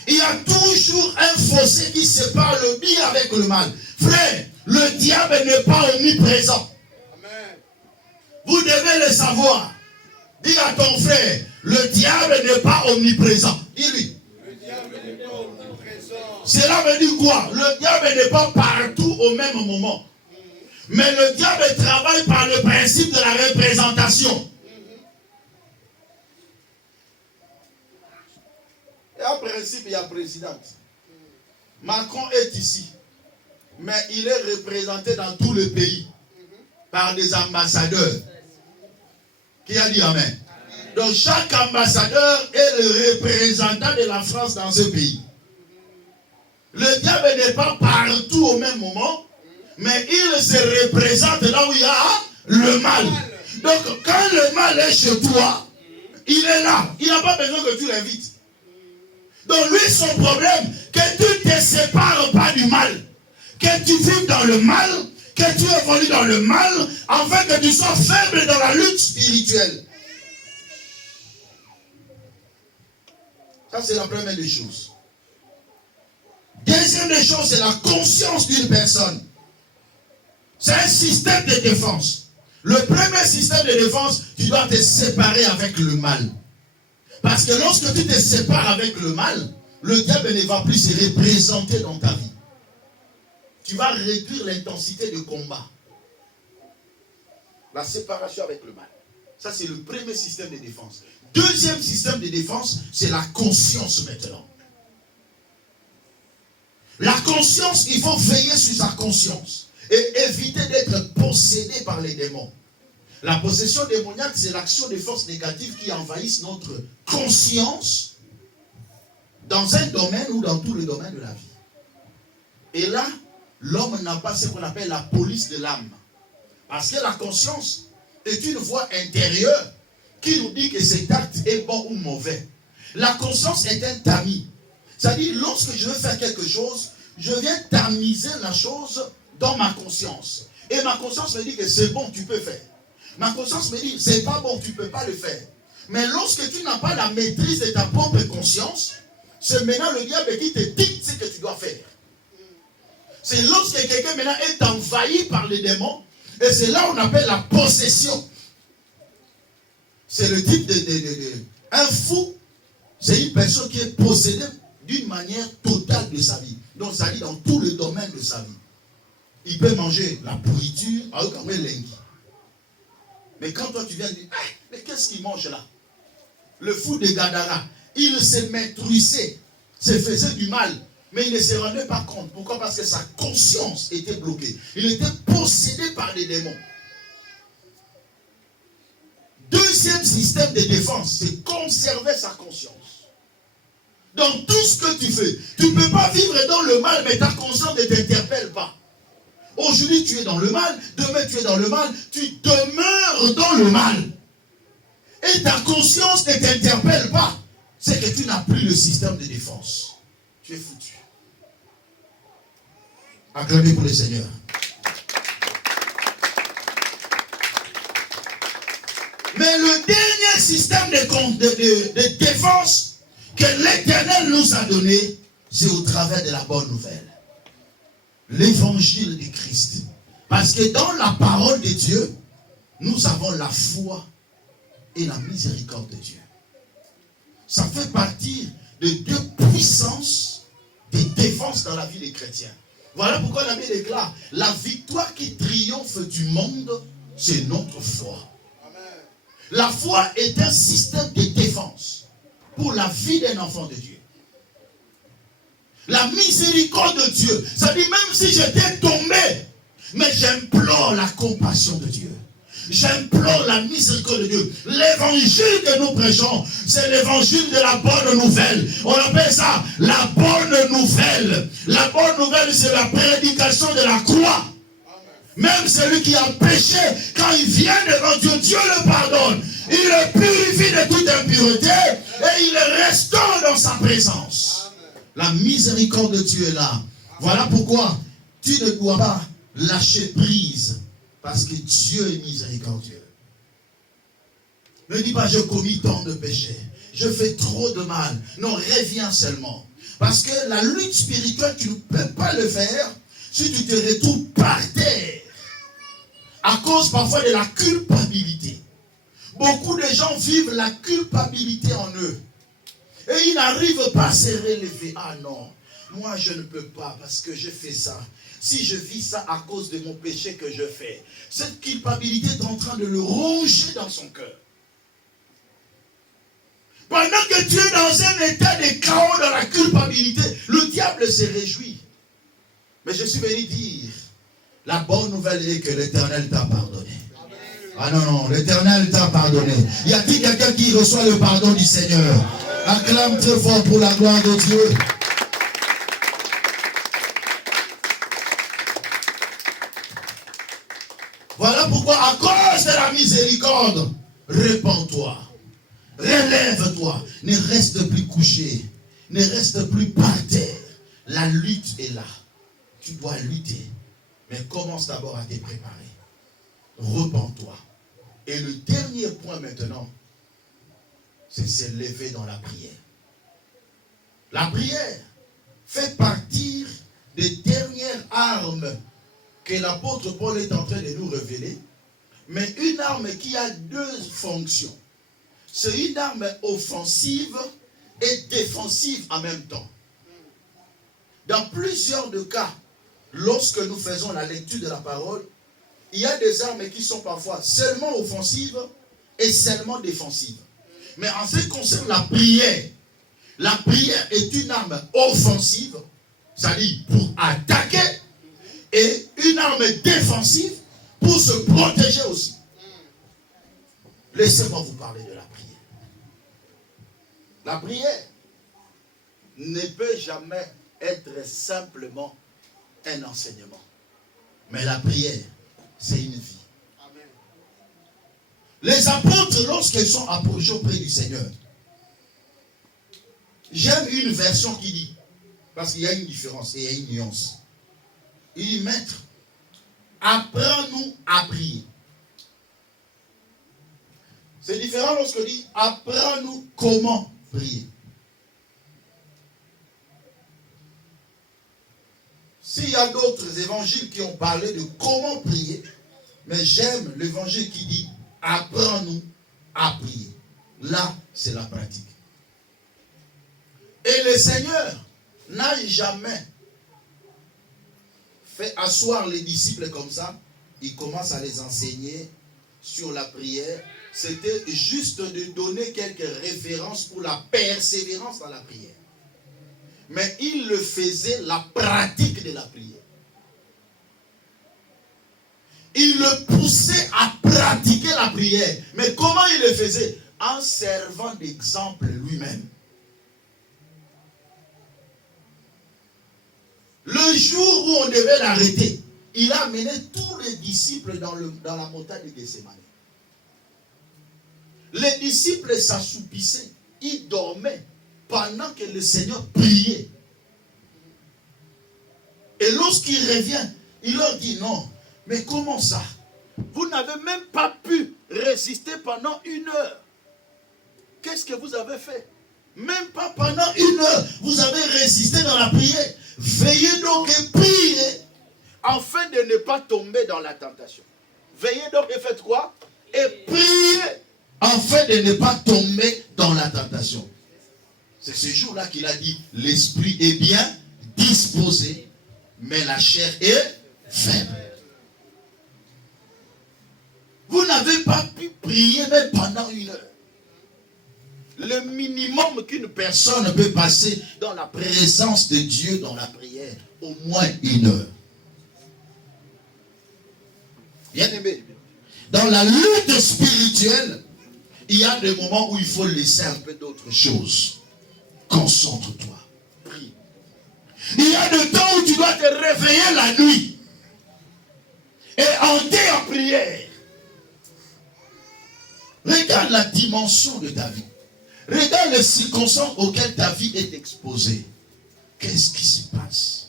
Il y a toujours un fossé qui sépare le bien avec le mal. Frère, le diable n'est pas omniprésent. Amen. Vous devez le savoir. Dis à ton frère, le diable n'est pas omniprésent. Dis-lui. Le diable n'est pas omniprésent. Cela veut dire quoi? Le diable n'est pas partout au même moment. Mais le diable travaille par le principe de la représentation. Et en principe, il y a président. Macron est ici. Mais il est représenté dans tout le pays par des ambassadeurs. Qui a dit Amen? Donc chaque ambassadeur est le représentant de la France dans ce pays. Le diable n'est pas partout au même moment, mais il se représente là où il y a le mal. Donc quand le mal est chez toi, il est là. Il n'a pas besoin que tu l'invites. Donc lui, son problème, que tu ne te sépares pas du mal. Que tu vives dans le mal, que tu évolues dans le mal, afin que tu sois faible dans la lutte spirituelle. Ça, c'est la première des choses. Deuxième des choses, c'est la conscience d'une personne. C'est un système de défense. Le premier système de défense, tu dois te séparer avec le mal. Parce que lorsque tu te sépares avec le mal, le diable ne va plus se représenter dans ta vie. Tu vas réduire l'intensité de combat. La séparation avec le mal. Ça, c'est le premier système de défense. Deuxième système de défense, c'est la conscience maintenant. La conscience, il faut veiller sur sa conscience et éviter d'être possédé par les démons. La possession démoniaque, c'est l'action des forces négatives qui envahissent notre conscience dans un domaine ou dans tout le domaine de la vie. Et là, l'homme n'a pas ce qu'on appelle la police de l'âme. Parce que la conscience est une voix intérieure qui nous dit que cet acte est bon ou mauvais. La conscience est un tamis. C'est-à-dire, lorsque je veux faire quelque chose, je viens tamiser la chose dans ma conscience. Et ma conscience me dit que c'est bon, tu peux faire. Ma conscience me dit, c'est pas bon, tu ne peux pas le faire. Mais lorsque tu n'as pas la maîtrise de ta propre conscience, c'est maintenant le diable qui te dit ce que tu dois faire. C'est lorsque quelqu'un maintenant est envahi par les démons, et c'est là qu'on appelle la possession. C'est le type un fou, c'est une personne qui est possédée d'une manière totale de sa vie. Donc ça dit dans tout le domaine de sa vie. Il peut manger la pourriture, mais quand toi tu viens dire, mais qu'est-ce qu'il mange là? Le fou de Gadara, il se maîtrisait, se faisait du mal, mais il ne se rendait pas compte. Pourquoi? Parce que sa conscience était bloquée. Il était possédé par les démons. Deuxième système de défense, c'est conserver sa conscience. Dans tout ce que tu fais, tu ne peux pas vivre dans le mal, mais ta conscience ne t'interpelle pas. Aujourd'hui, tu es dans le mal, demain, tu es dans le mal, tu demeures dans le mal. Et ta conscience ne t'interpelle pas. C'est que tu n'as plus le système de défense. Tu es foutu. Acclamez pour le Seigneur. Mais le dernier système de défense que l'Éternel nous a donné, c'est au travers de la bonne nouvelle. L'évangile de Christ. Parce que dans la parole de Dieu, nous avons la foi et la miséricorde de Dieu. Ça fait partie de deux puissances de défense dans la vie des chrétiens. Voilà pourquoi la Bible déclare, la victoire qui triomphe du monde, c'est notre foi. Amen. La foi est un système de défense pour la vie d'un enfant de Dieu. La miséricorde de Dieu, ça dit même si j'étais tombé, mais j'implore la compassion de Dieu. J'implore la miséricorde de Dieu. L'évangile que nous prêchons, c'est l'évangile de la bonne nouvelle. On appelle ça la bonne nouvelle. La bonne nouvelle, c'est la prédication de la croix. Même celui qui a péché, quand il vient devant Dieu, Dieu le pardonne. Il le purifie de toute impureté et il est restant dans sa présence. La miséricorde de Dieu est là. Voilà pourquoi tu ne dois pas lâcher prise. Parce que Dieu est miséricordieux. Ne dis pas, je commis tant de péchés. Je fais trop de mal. Non, reviens seulement. Parce que la lutte spirituelle, tu ne peux pas le faire si tu te retrouves par terre. À cause parfois de la culpabilité. Beaucoup de gens vivent la culpabilité en eux. Et ils n'arrivent pas à se relever. Ah non, moi je ne peux pas parce que je fais ça. Si je vis ça à cause de mon péché que je fais, cette culpabilité est en train de le ronger dans son cœur. Pendant que tu es dans un état de chaos dans la culpabilité, le diable se réjouit. Mais je suis venu dire, la bonne nouvelle est que l'Éternel t'a pardonné. Ah non, non, l'Éternel t'a pardonné. Y a-t-il quelqu'un qui reçoit le pardon du Seigneur? Acclame très fort pour la gloire de Dieu. Voilà pourquoi, à cause de la miséricorde, répands-toi, relève-toi, ne reste plus couché, ne reste plus par terre. La lutte est là. Tu dois lutter. Mais commence d'abord à te préparer. Repens-toi. Et le dernier point maintenant, c'est se lever dans la prière. La prière fait partie des dernières armes que l'apôtre Paul est en train de nous révéler, mais une arme qui a deux fonctions. C'est une arme offensive et défensive en même temps. Dans plusieurs de cas, lorsque nous faisons la lecture de la parole, il y a des armes qui sont parfois seulement offensives et seulement défensives. Mais en ce qui concerne la prière est une arme offensive, c'est-à-dire pour attaquer, et une arme défensive pour se protéger aussi. Laissez-moi vous parler de la prière. La prière ne peut jamais être simplement un enseignement. Mais la prière, c'est une vie. Amen. Les apôtres, lorsqu'ils sont approchés auprès du Seigneur, j'aime une version qui dit, parce qu'il y a une différence et il y a une nuance. Il dit, Maître, apprends-nous à prier. C'est différent lorsqu'il dit, apprends-nous comment prier. S'il y a d'autres évangiles qui ont parlé de comment prier, mais j'aime l'évangile qui dit, apprends-nous à prier. Là, c'est la pratique. Et le Seigneur n'a jamais fait asseoir les disciples comme ça. Il commence à les enseigner sur la prière. C'était juste de donner quelques références pour la persévérance dans la prière. Mais il le faisait la pratique de la prière. Il le poussait à pratiquer la prière. Mais comment il le faisait? En servant d'exemple lui-même. Le jour où on devait l'arrêter, il a amené tous les disciples dans la montagne de Gethsémani. Les disciples s'assoupissaient, ils dormaient pendant que le Seigneur priait. Et lorsqu'il revient, il leur dit non, mais comment ça? Vous n'avez même pas pu résister pendant 1 heure. Qu'est-ce que vous avez fait? Même pas pendant 1 heure, vous avez résisté dans la prière. Veillez donc et priez afin de ne pas tomber dans la tentation. Veillez donc et faites quoi? Et priez afin de ne pas tomber dans la tentation. C'est ce jour-là qu'il a dit, l'esprit est bien disposé, mais la chair est faible. Vous n'avez pas pu prier même pendant 1 heure. Le minimum qu'une personne peut passer dans la présence de Dieu dans la prière, au moins 1 heure. Bien aimé. Dans la lutte spirituelle, il y a des moments où il faut laisser un peu d'autres choses. Concentre-toi. Prie. Il y a des temps où tu dois te réveiller la nuit et entrer en prière. Regarde la dimension de ta vie. Regarde les circonstances auxquelles ta vie est exposée. Qu'est-ce qui se passe?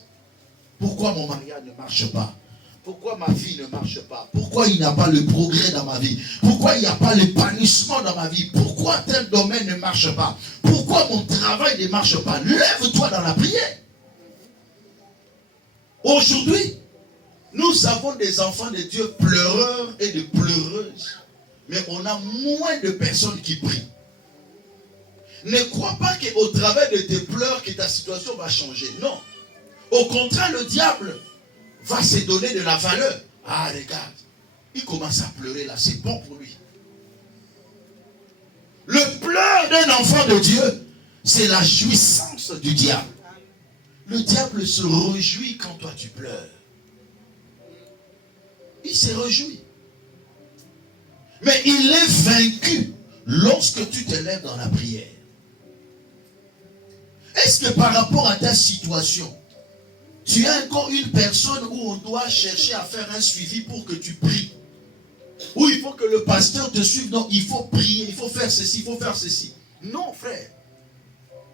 Pourquoi mon mariage ne marche pas? Pourquoi ma vie ne marche pas? Pourquoi il n'y a pas le progrès dans ma vie? Pourquoi il n'y a pas l'épanouissement dans ma vie? Pourquoi tel domaine ne marche pas? Pourquoi mon travail ne marche pas? Lève-toi dans la prière. Aujourd'hui, nous avons des enfants de Dieu pleureurs et de pleureuses. Mais on a moins de personnes qui prient. Ne crois pas qu'au travers de tes pleurs que ta situation va changer. Non. Au contraire, le diable va se donner de la valeur. Ah, regarde. Il commence à pleurer là. C'est bon pour lui. Le pleur d'un enfant de Dieu, c'est la jouissance du diable. Le diable se réjouit quand toi tu pleures. Il se réjouit. Mais il est vaincu lorsque tu te lèves dans la prière. Est-ce que par rapport à ta situation, tu as encore une personne où on doit chercher à faire un suivi pour que tu pries? Ou il faut que le pasteur te suive? Non, il faut prier, il faut faire ceci, il faut faire ceci. Non, frère.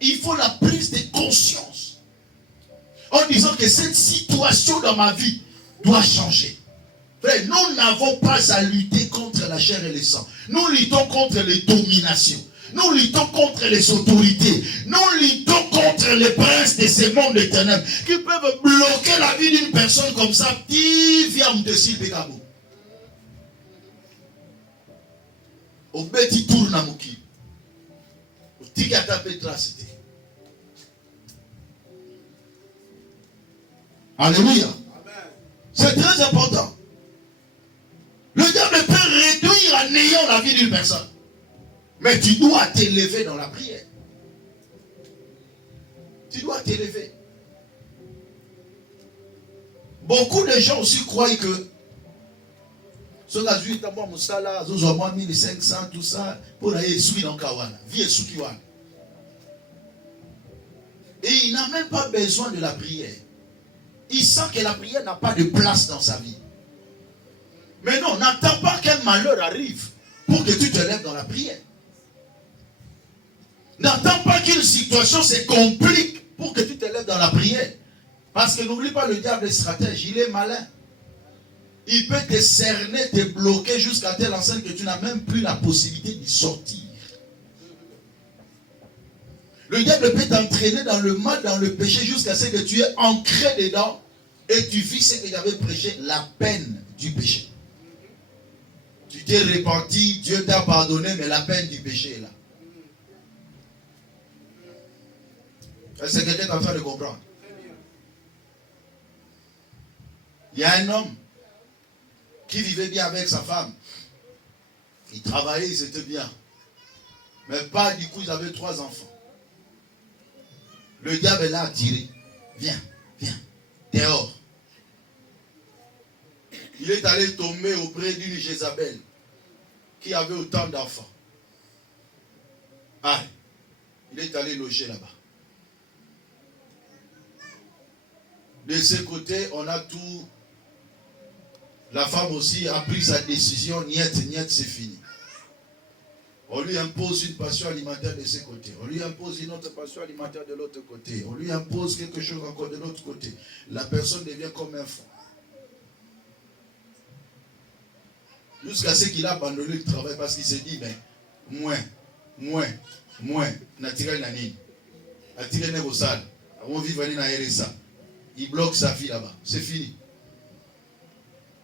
Il faut la prise de conscience. En disant que cette situation dans ma vie doit changer. Frère, nous n'avons pas à lutter contre la chair et le sang. Nous luttons contre les dominations. Nous luttons contre les autorités. Nous luttons contre les princes de ce monde de ténèbres qui peuvent bloquer la vie d'une personne comme ça. Qui vient de Silbekabo. Au petit tour namuki. Au tigata petra c'était. Alléluia. C'est très important. Le diable peut réduire en ayant la vie d'une personne. Mais tu dois t'élever dans la prière. Tu dois t'élever. Beaucoup de gens aussi croient que ce gars, 8 mois, Moussala, 1500, tout ça, pour aller suivre dans Kawana. Vie Sukiwana. Et il n'a même pas besoin de la prière. Il sent que la prière n'a pas de place dans sa vie. Mais non, n'attends pas qu'un malheur arrive pour que tu te lèves dans la prière. N'attends pas qu'une situation se complique pour que tu te lèves dans la prière. Parce que n'oublie pas, le diable est stratège, il est malin. Il peut te cerner, te bloquer jusqu'à telle enseigne que tu n'as même plus la possibilité d'y sortir. Le diable peut t'entraîner dans le mal, dans le péché, jusqu'à ce que tu es ancré dedans et tu vis ce que j'avais prêché, la peine du péché. Tu t'es repenti, Dieu t'a pardonné, mais la peine du péché est là. Est-ce que quelqu'un est en train de comprendre? Il y a un homme qui vivait bien avec sa femme. Il travaillait, ils étaient bien. Mais pas du coup, ils avaient 3 enfants. Le diable l'a attiré. Viens, viens, dehors. Il est allé tomber auprès d'une Jézabel qui avait autant d'enfants. Ah, il est allé loger là-bas. De ce côté, on a tout. La femme aussi a pris sa décision. Niet, c'est fini. On lui impose une passion alimentaire de ce côté. On lui impose une autre passion alimentaire de l'autre côté. On lui impose quelque chose encore de l'autre côté. La personne devient comme un fou. Jusqu'à ce qu'il a abandonné le travail parce qu'il s'est dit, mais moins, naturel nani. Attiré n'est au sale. On vit venir à RSA. Il bloque sa vie là-bas. C'est fini.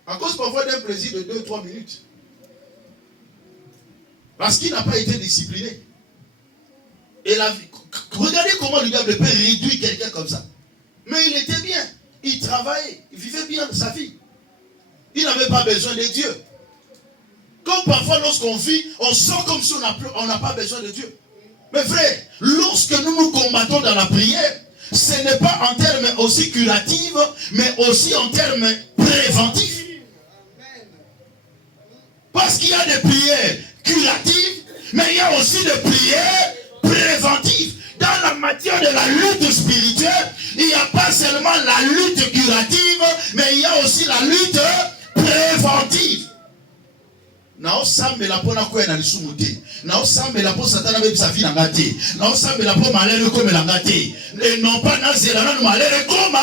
À cause parfois d'un plaisir de 2-3 minutes. Parce qu'il n'a pas été discipliné. Et la vie, regardez comment le diable peut réduire quelqu'un comme ça. Mais il était bien. Il travaillait. Il vivait bien sa vie. Il n'avait pas besoin de Dieu. Comme parfois lorsqu'on vit, on sent comme si on n'a pas besoin de Dieu. Mais frère, lorsque nous nous combattons dans la prière, ce n'est pas en termes aussi curatifs, mais aussi en termes préventifs. Parce qu'il y a des prières curatives, mais il y a aussi des prières préventives. Dans la matière de la lutte spirituelle, il n'y a pas seulement la lutte curative, mais il y a aussi la lutte préventive. Nao sambela pona ko na lisumu te. Nao sambela po satana be sa vie na ngate. Nao sambela po malere ko melanga te. Et non pas na zela na malere koma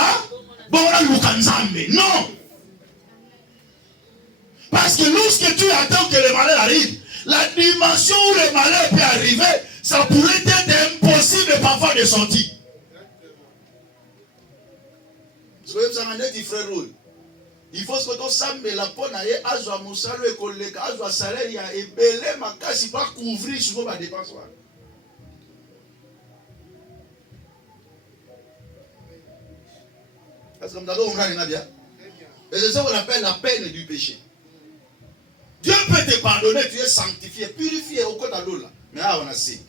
bona lukanzambe. Non. Parce que lorsque tu attends que le malheur arrive, la dimension où le malheur peut arriver, ça pourrait être impossible parfois de sortir. Il faut que tu saches que la peau n'a pas azwa musalo et koleka azwa salaire ya ebele makasi pas couvrir sur vos dépenses. Parce que et c'est ça qu'on appelle la peine du péché. Dieu peut te pardonner, tu es sanctifié, purifié au côté de l'eau là. Mais là on a assez.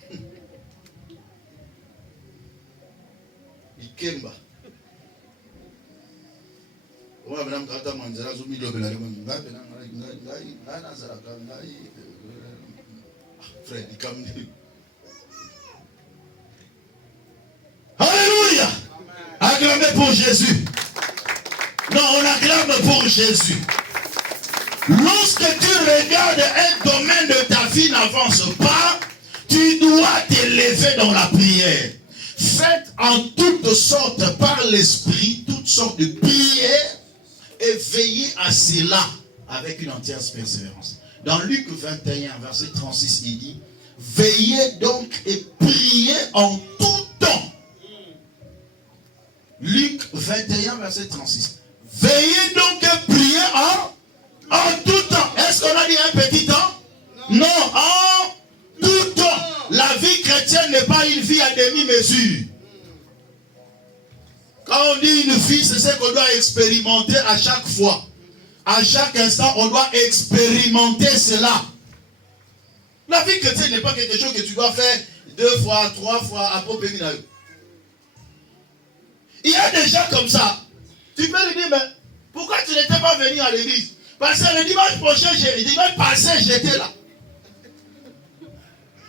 Ikemba. Alléluia. Acclamez pour Jésus. Non, on acclame pour Jésus. Lorsque tu regardes un domaine de ta vie n'avance pas, tu dois t'élever dans la prière. Faites en toutes sortes par l'esprit, toutes sortes de prières et veillez à cela avec une entière persévérance. Dans Luc 21, verset 36, il dit, Veillez donc et priez en tout temps. Luc 21, verset 36. Veillez donc et priez en tout temps. Est-ce qu'on a dit un petit temps? Non, en tout temps. La vie chrétienne n'est pas une vie à demi-mesure. Quand on dit une vie, c'est ce qu'on doit expérimenter à chaque fois. À chaque instant, on doit expérimenter cela. La vie chrétienne n'est pas quelque chose que tu dois faire 2 fois, 3 fois après péminaï. Il y a des gens comme ça. Tu peux lui dire, mais pourquoi tu n'étais pas venu à l'église? Parce que le dimanche prochain, le dimanche passé, j'étais là.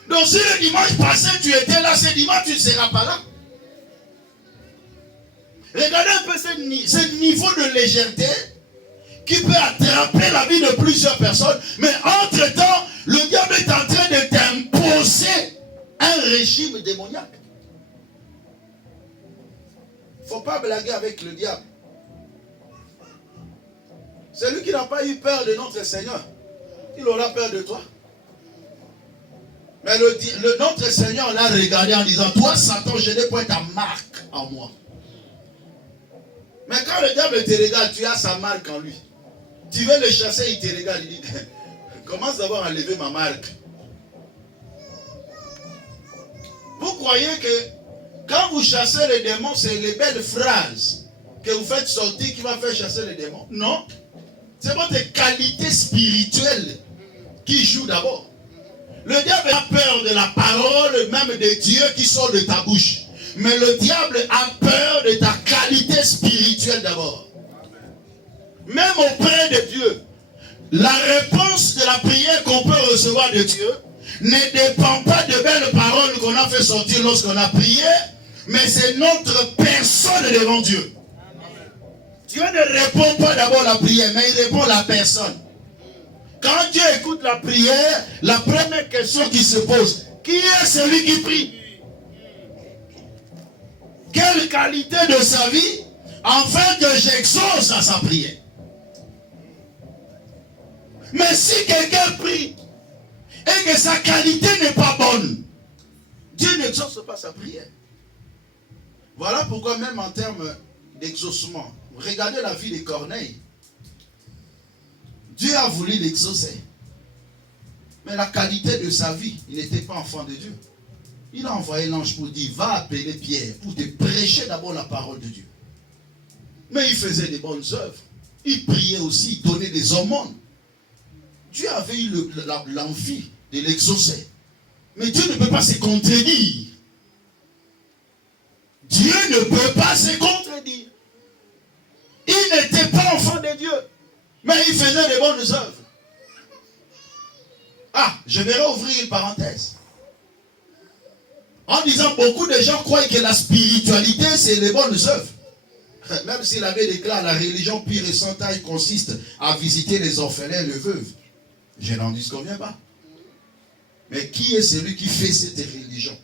Donc si le dimanche passé, tu étais là, ce dimanche, tu ne seras pas là. Regardez un peu ce niveau de légèreté qui peut attraper la vie de plusieurs personnes. Mais entre-temps, le diable est en train de t'imposer un régime démoniaque. Il ne faut pas blaguer avec le diable. Celui qui n'a pas eu peur de notre Seigneur, il aura peur de toi. Mais notre Seigneur l'a regardé en disant, toi Satan, je n'ai point ta marque en moi. Mais quand le diable te regarde, tu as sa marque en lui. Tu veux le chasser, il te regarde, il dit, commence d'abord à lever ma marque. Vous croyez que quand vous chassez les démons, c'est les belles phrases que vous faites sortir qui va faire chasser les démons? Non. C'est votre qualité spirituelle qui joue d'abord. Le diable a peur de la parole même de Dieu qui sort de ta bouche. Mais le diable a peur de ta qualité spirituelle d'abord. Même auprès de Dieu, la réponse de la prière qu'on peut recevoir de Dieu ne dépend pas de belles paroles qu'on a fait sortir lorsqu'on a prié, mais c'est notre personne devant Dieu. Dieu ne répond pas d'abord à la prière, mais il répond à la personne. Quand Dieu écoute la prière, la première question qui se pose, qui est celui qui prie? Quelle qualité de sa vie, afin que j'exauce à sa prière? Mais si quelqu'un prie et que sa qualité n'est pas bonne, Dieu n'exauce pas sa prière. Voilà pourquoi même en termes d'exaucement, regardez la vie de Corneille. Dieu a voulu l'exaucer. Mais la qualité de sa vie, il n'était pas enfant de Dieu. Il a envoyé l'ange pour dire, va appeler Pierre pour te prêcher d'abord la parole de Dieu. Mais il faisait des bonnes œuvres. Il priait aussi, il donnait des aumônes. Dieu avait eu l'envie de l'exaucer. Mais Dieu ne peut pas se contredire. Dieu ne peut pas se contredire. Il n'était pas enfant de Dieu. Mais il faisait des bonnes œuvres. Ah, je vais ouvrir une parenthèse. En disant, beaucoup de gens croient que la spiritualité, c'est les bonnes œuvres. Même si l'abbé déclare la religion pure et sans taille consiste à visiter les orphelins et les veuves. Je n'en disconviens pas. Mais qui est celui qui fait cette religion?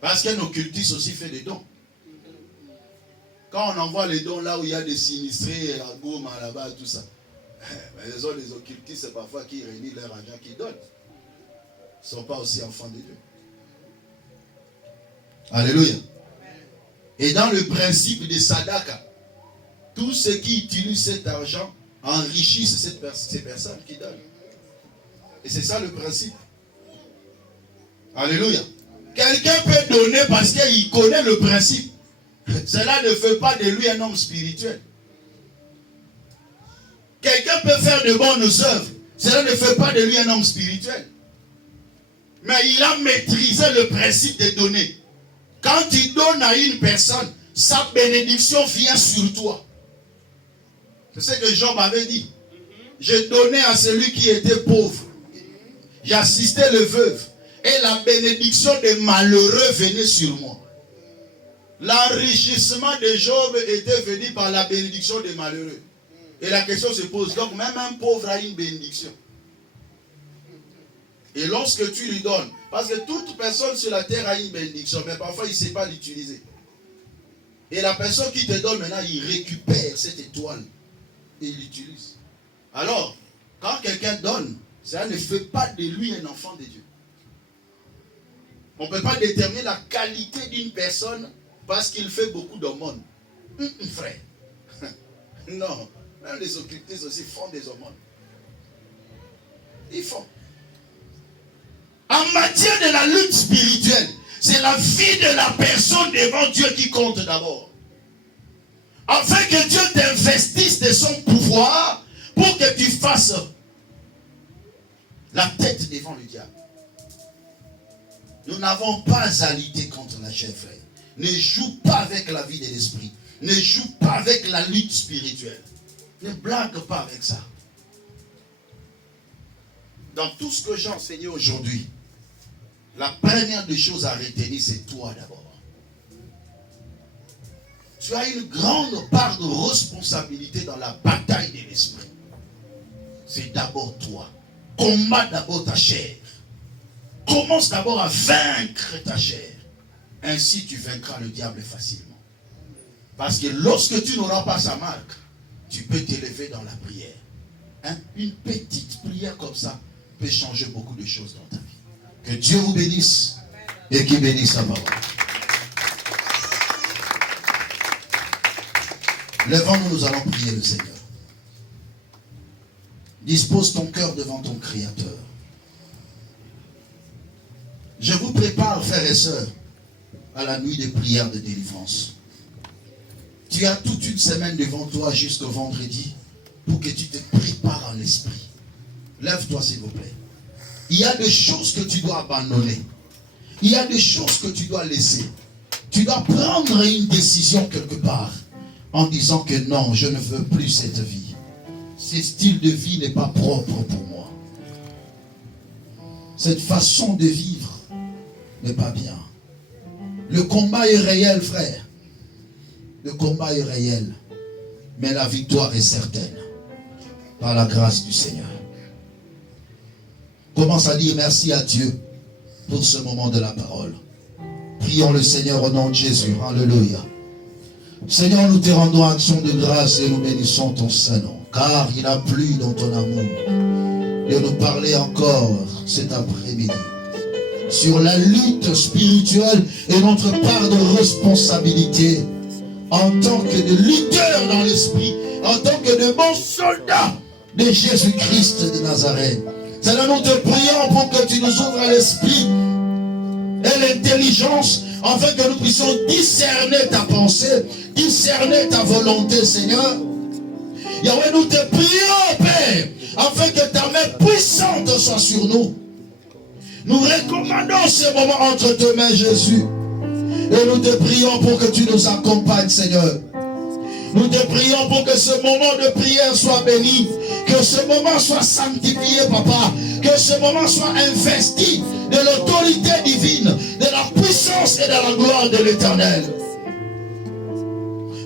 Parce qu'un occultiste aussi fait des dons. Quand on envoie les dons là où il y a des sinistrés, à Goma, là-bas, tout ça. Mais les autres, les occultistes, c'est parfois qui réunissent leur argent, qui donnent. Ils ne sont pas aussi enfants de Dieu. Alléluia. Et dans le principe de Sadaka, tous ceux qui utilisent cet argent enrichissent ces personnes qui donnent. Et c'est ça le principe. Alléluia. Quelqu'un peut donner parce qu'il connaît le principe. Cela ne fait pas de lui un homme spirituel. Quelqu'un peut faire de bonnes œuvres. Cela ne fait pas de lui un homme spirituel. Mais il a maîtrisé le principe de donner. Quand tu donnes à une personne, sa bénédiction vient sur toi. C'est ce que Job avait dit. J'ai donné à celui qui était pauvre. J'assistais le veuve. Et la bénédiction des malheureux venait sur moi. L'enrichissement de Job était venu par la bénédiction des malheureux. Et la question se pose, donc même un pauvre a une bénédiction. Et lorsque tu lui donnes, parce que toute personne sur la terre a une bénédiction, mais parfois il ne sait pas l'utiliser. Et la personne qui te donne maintenant, il récupère cette étoile et il l'utilise. Alors, quand quelqu'un donne, Ça ne fait pas de lui un enfant de Dieu. On ne peut pas déterminer la qualité d'une personne parce qu'il fait beaucoup d'aumônes. Frère. Non. Même les occultistes aussi font des aumônes. Ils font. En matière de la lutte spirituelle, c'est la vie de la personne devant Dieu qui compte d'abord. Afin que Dieu t'investisse de son pouvoir pour que tu fasses la tête devant le diable. Nous n'avons pas à lutter contre la chair, frère. Ne joue pas avec la vie de l'esprit. Ne joue pas avec la lutte spirituelle. Ne blague pas avec ça. Dans tout ce que j'ai enseigné aujourd'hui, la première des choses à retenir, c'est toi d'abord. Tu as une grande part de responsabilité dans la bataille de l'esprit. C'est d'abord toi. Combat d'abord ta chair. Commence d'abord à vaincre ta chair. Ainsi tu vaincras le diable facilement. Parce que lorsque tu n'auras pas sa marque, tu peux t'élever dans la prière. Une petite prière comme ça peut changer beaucoup de choses dans ta vie. Que Dieu vous bénisse et qu'il bénisse sa parole. Lèvons-nous, nous allons prier le Seigneur. Dispose ton cœur devant ton Créateur. Je vous prépare, frères et sœurs, à la nuit de prière de délivrance. Tu as toute une semaine devant toi jusqu'au vendredi pour que tu te prépares en esprit. Lève-toi s'il vous plaît. Il y a des choses que tu dois abandonner. Il y a des choses que tu dois laisser. Tu dois prendre une décision quelque part en disant que non, je ne veux plus cette vie. Ce style de vie n'est pas propre pour moi. Cette façon de vivre n'est pas bien. Le combat est réel, frère. Le combat est réel. Mais la victoire est certaine. Par la grâce du Seigneur. Commence à dire merci à Dieu pour ce moment de la parole. Prions le Seigneur au nom de Jésus. Alléluia. Seigneur, nous te rendons action de grâce et nous bénissons ton Saint-Nom. Car il a plu dans ton amour de nous parler encore cet après-midi sur la lutte spirituelle et notre part de responsabilité en tant que de lutteurs dans l'esprit, en tant que de bons soldats de Jésus-Christ de Nazareth. Seigneur, nous te prions pour que tu nous ouvres l'esprit et l'intelligence afin que nous puissions discerner ta pensée, discerner ta volonté, Seigneur. Yahweh, nous te prions, Père, afin que ta main puissante soit sur nous. Nous recommandons ce moment entre tes mains, Jésus. Et nous te prions pour que tu nous accompagnes, Seigneur. Nous te prions pour que ce moment de prière soit béni. Que ce moment soit sanctifié, Papa. Que ce moment soit investi de l'autorité divine, de la puissance et de la gloire de l'Éternel.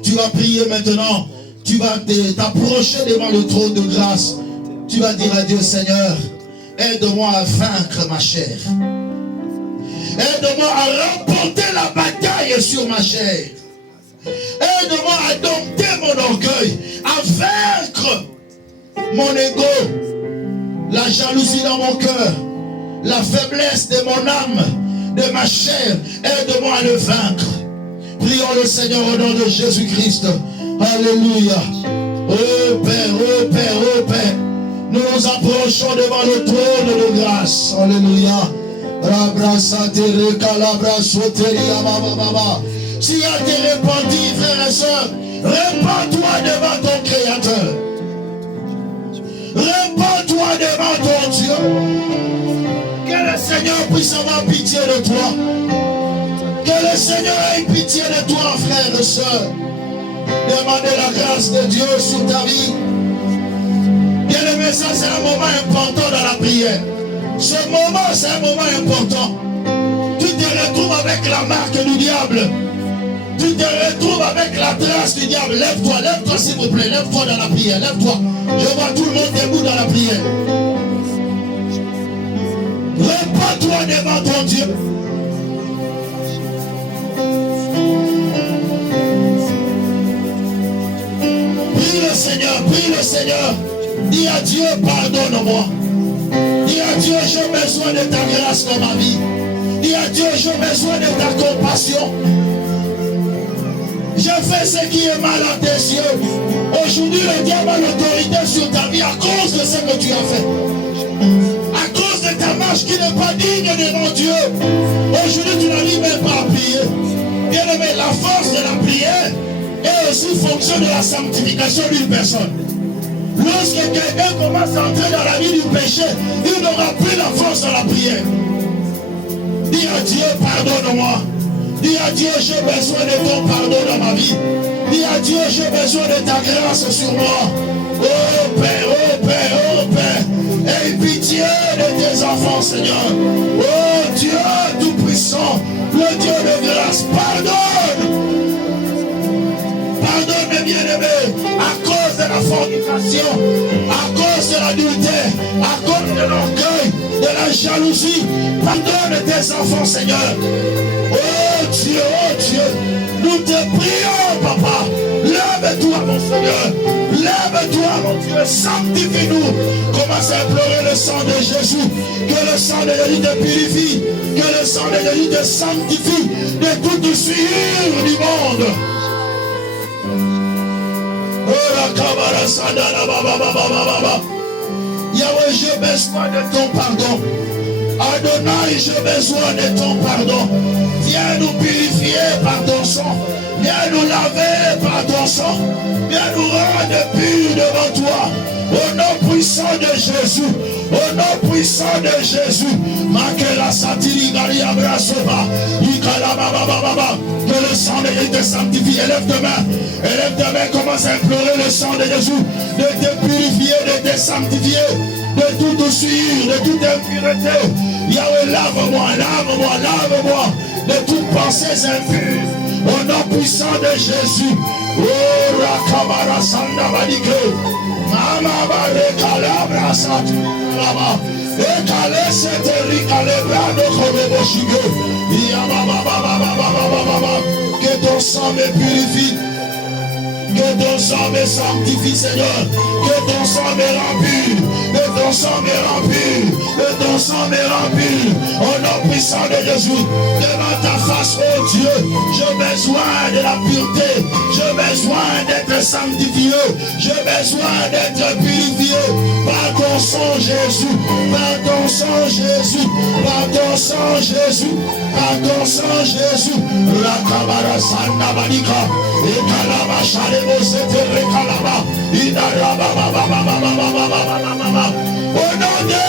Tu vas prier maintenant. Tu vas t'approcher devant le trône de grâce. Tu vas dire à Dieu, Seigneur, aide-moi à vaincre ma chair. Aide-moi à remporter la bataille sur ma chair. Aide-moi à dompter mon orgueil, à vaincre mon ego, la jalousie dans mon cœur, la faiblesse de mon âme, de ma chair. Aide-moi à le vaincre. Prions le Seigneur au nom de Jésus-Christ. Alléluia. Oh Père, oh Père, oh Père. Nous nous approchons devant le trône de grâce. Alléluia. Si elle t'est répandue, frères et sœurs, répands-toi devant ton Créateur. Répands-toi devant ton Dieu. Que le Seigneur puisse avoir pitié de toi. Que le Seigneur ait pitié de toi, frères et sœurs. Demandez la grâce de Dieu sur ta vie. Bien-aimé, ça c'est un moment important dans la prière. Ce moment, c'est un moment important. Tu te retrouves avec la marque du diable. Tu te retrouves avec la trace du diable. Lève-toi s'il vous plaît. Lève-toi dans la prière. Lève-toi. Je vois tout le monde debout dans la prière. Répands-toi devant ton Dieu. Prie le Seigneur. Dis à Dieu, pardonne-moi. Dis à Dieu, j'ai besoin de ta grâce dans ma vie. Dis à Dieu, j'ai besoin de ta compassion. Je fais ce qui est mal à tes yeux. Aujourd'hui, le diable a l'autorité sur ta vie à cause de ce que tu as fait. À cause de ta marche qui n'est pas digne devant Dieu. Aujourd'hui, tu n'arrives même pas à prier. Bien aimé, la force de la prière est aussi fonction de la sanctification d'une personne. Lorsque quelqu'un commence à entrer dans la vie du péché, il n'aura plus la force de la prière. Dis à Dieu, pardonne-moi. Dis à Dieu, j'ai besoin de ton pardon dans ma vie. Dis à Dieu, j'ai besoin de ta grâce sur moi. Oh Père, oh Père, oh Père. Aie pitié de tes enfants, Seigneur. Oh Dieu Tout-Puissant, le Dieu de grâce, pardonne. Pardonne mes bien-aimés, à cause de la fornication, à cause de l'adultère, à cause de l'orgueil, de la jalousie. Pardonne tes enfants, Seigneur. Oh Dieu, nous te prions, Papa. Lève-toi, mon Seigneur. Lève-toi, mon Dieu. Sanctifie-nous. Commence à implorer le sang de Jésus. Que le sang de Jésus te purifie. Que le sang de Jésus te sanctifie de toute souillure du monde. Yahweh, j'ai besoin de ton pardon. Adonai, j'ai besoin de ton pardon. Viens nous purifier par ton sang. Viens nous laver par ton sang. Viens nous rendre purs devant toi. Au nom puissant de Jésus. Au nom puissant de Jésus. Makela satiri gali abrasoba. Que le sang de Jésus te sanctifie. Élève tes mains. Élève tes mains. Commence à implorer le sang de Jésus. De te purifier, de te sanctifier. De toute souillure, de toute impureté. Yahweh, lave-moi, lave-moi, lave-moi de toute pensée impure. Au nom puissant de Jésus. Oh, Rakabara Sanda Badike. Mama Barekalabra Saturaba. Ekale Seteri Kalebrado Koloboshige. Que ton sang me purifie. Que ton sang me sanctifie, Seigneur. Que ton sang me remplit. Que ton sang me remplit. Que ton sang me remplit. Au nom puissant de Jésus. Devant ta face, oh Dieu. J'ai besoin de la pureté. J'ai besoin d'être sanctifié. J'ai besoin d'être purifié. Par ton sang, Jésus. Par ton sang, Jésus. Par ton sang, Jésus. Par ton sang, Jésus. La Kabara Sanda Badika. Et Kalaba Shale. Au nom de...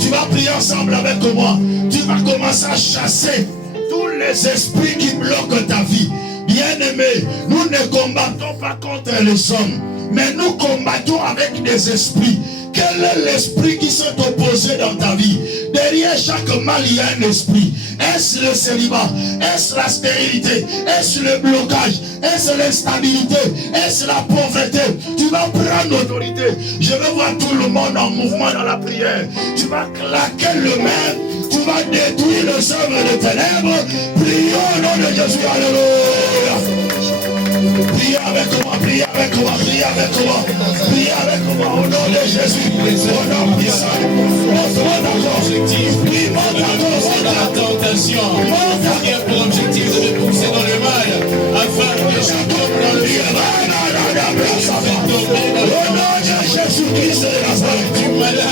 Tu vas prier ensemble avec moi. Tu vas commencer à chasser tous les esprits qui bloquent ta vie. Bien-aimés, nous ne combattons pas contre les hommes, mais nous combattons avec des esprits. Quel est l'esprit qui s'est opposé dans ta vie? Derrière chaque mal, il y a un esprit. Est-ce le célibat? Est-ce la stérilité? Est-ce le blocage? Est-ce l'instabilité? Est-ce la pauvreté? Tu vas prendre l'autorité. Je veux voir tout le monde en mouvement dans la prière. Tu vas claquer le main. Tu vas détruire les œuvres de ténèbres. Prions au nom de Jésus. Alléluia. Priez avec moi, priez avec moi, priez avec moi, priez avec moi au nom de Jésus, au nom puissant. Monte-moi d'accord, prie, monte d'accord, la tentation, qui a pour objectif de me pousser dans le mal, afin que je tombe dans le bien. Au nom de Jésus-Christ de Nazareth,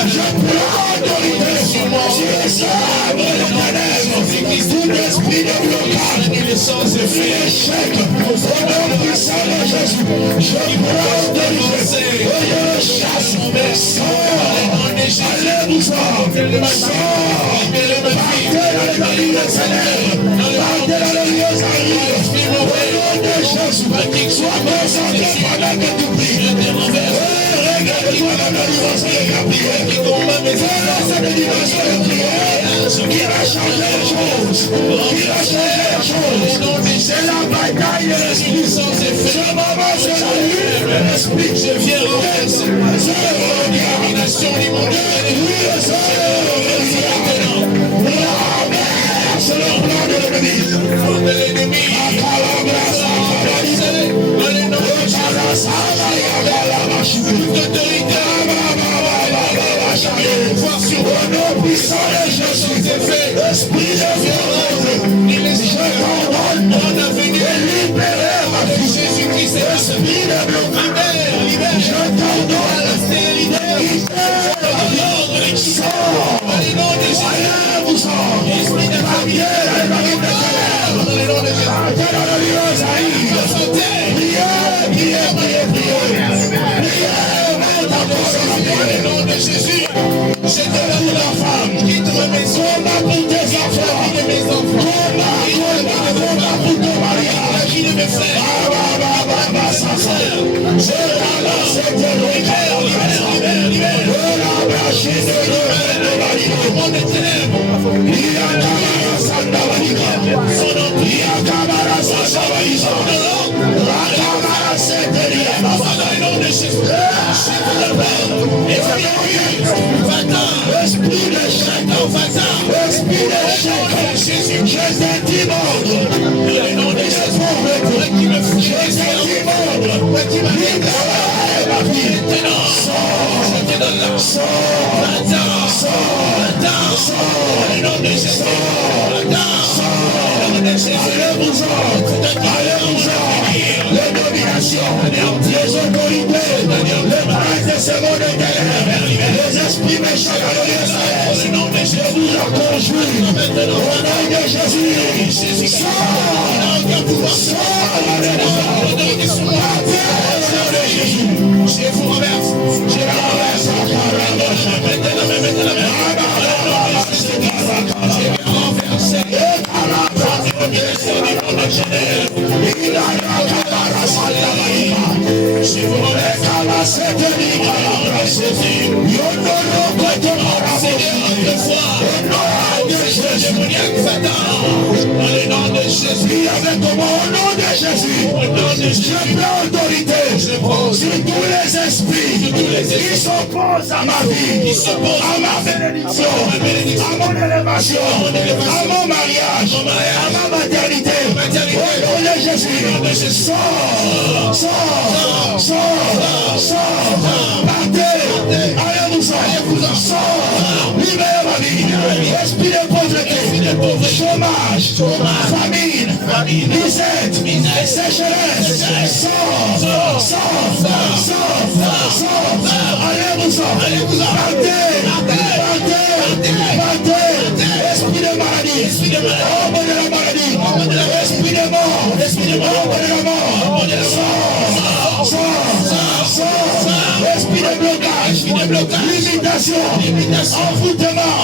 je prends autorité sur moi, sur les œuvres de ténèbres, tout esprit de blocage, échec, au nom puissant de Jésus, je prends autorité, je chasse, sors, allez-vous-en, sors, partez dans les amis des ténèbres, partez dans les lieux arides, au nom de Jésus, sois concentré pendant que tu pries. Regarde-toi dans la dimension de la prière. Fais cette dimension de prière qui va changer les choses. Qui va changer les choses. C'est la bataille de l'esprit. Ce moment, c'est la lutte de l'esprit. Je viens renverser la détermination du monde. Renverse le plan de l'ennemi. Toute autorité sang de Jésus, esprit de violence, je t'ordonne de libérer ma vie. Esprit de blocage, je t'ordonne de libérer ma vie. Sors, allez vous sort, priez dans les marines de ténèbres, partez dans le lieu Zaïre, priez, nom de Jésus, je te donne la femme, quitte ma maison, combat pour tes enfants, combat pour ton mariage, qui de mes frères, je la lance et te libère, les autorités, les princes de ce monde éternel, les esprits méchants dans le lieu, je vous en conjure, au nom de Jésus, je vous renverse, je la renverse, mettez la main, je vous remercie à la septième dans le nom de Jésus, avec au nom de Jésus, je prends autorité sur tous les esprits qui s'opposent à ma vie, à ma bénédiction, à mon élévation, à mon mariage, à ma maternité. Au nom de Jésus, sors, partez, allez-vous-en, sors, libérez ma vie, esprit de pauvreté, chômage, famine, misère, sécheresse, sors, allez-vous-en, partez, esprit de maladie, ombre de la maladie, esprit de mort, ombre de la mort, sors, esprit de blocage, limitation, envoûtement,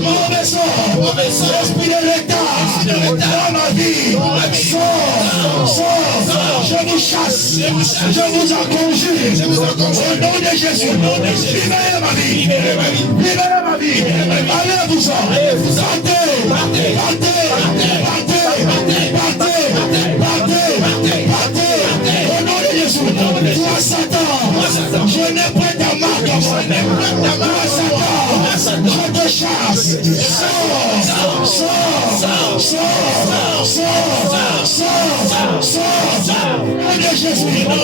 mauvais sort, esprit de l'état, dans ma vie, sors, je vous chasse, je vous en conjure, au nom de Jésus, libérez ma vie, allez-vous-en, partez, au nom de Jésus, toi Satan, je n'ai pas ta marque, toi Satan, je te chasse, sors,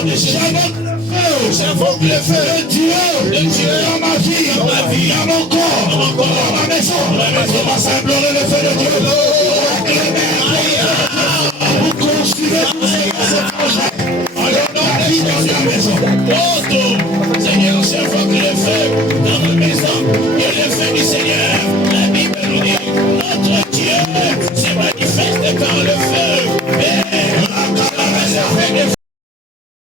de Jésus, j'invoque le feu de Dieu dans ma vie, dans mon corps, dans ma maison, on va s'implorer le feu de Dieu, vous consumez tous ces projets, en donnant la vie dans ta maison. Seigneur, j'invoque le feu dans ma maison, et le feu du Seigneur, la Bible nous dit, notre Dieu, c'est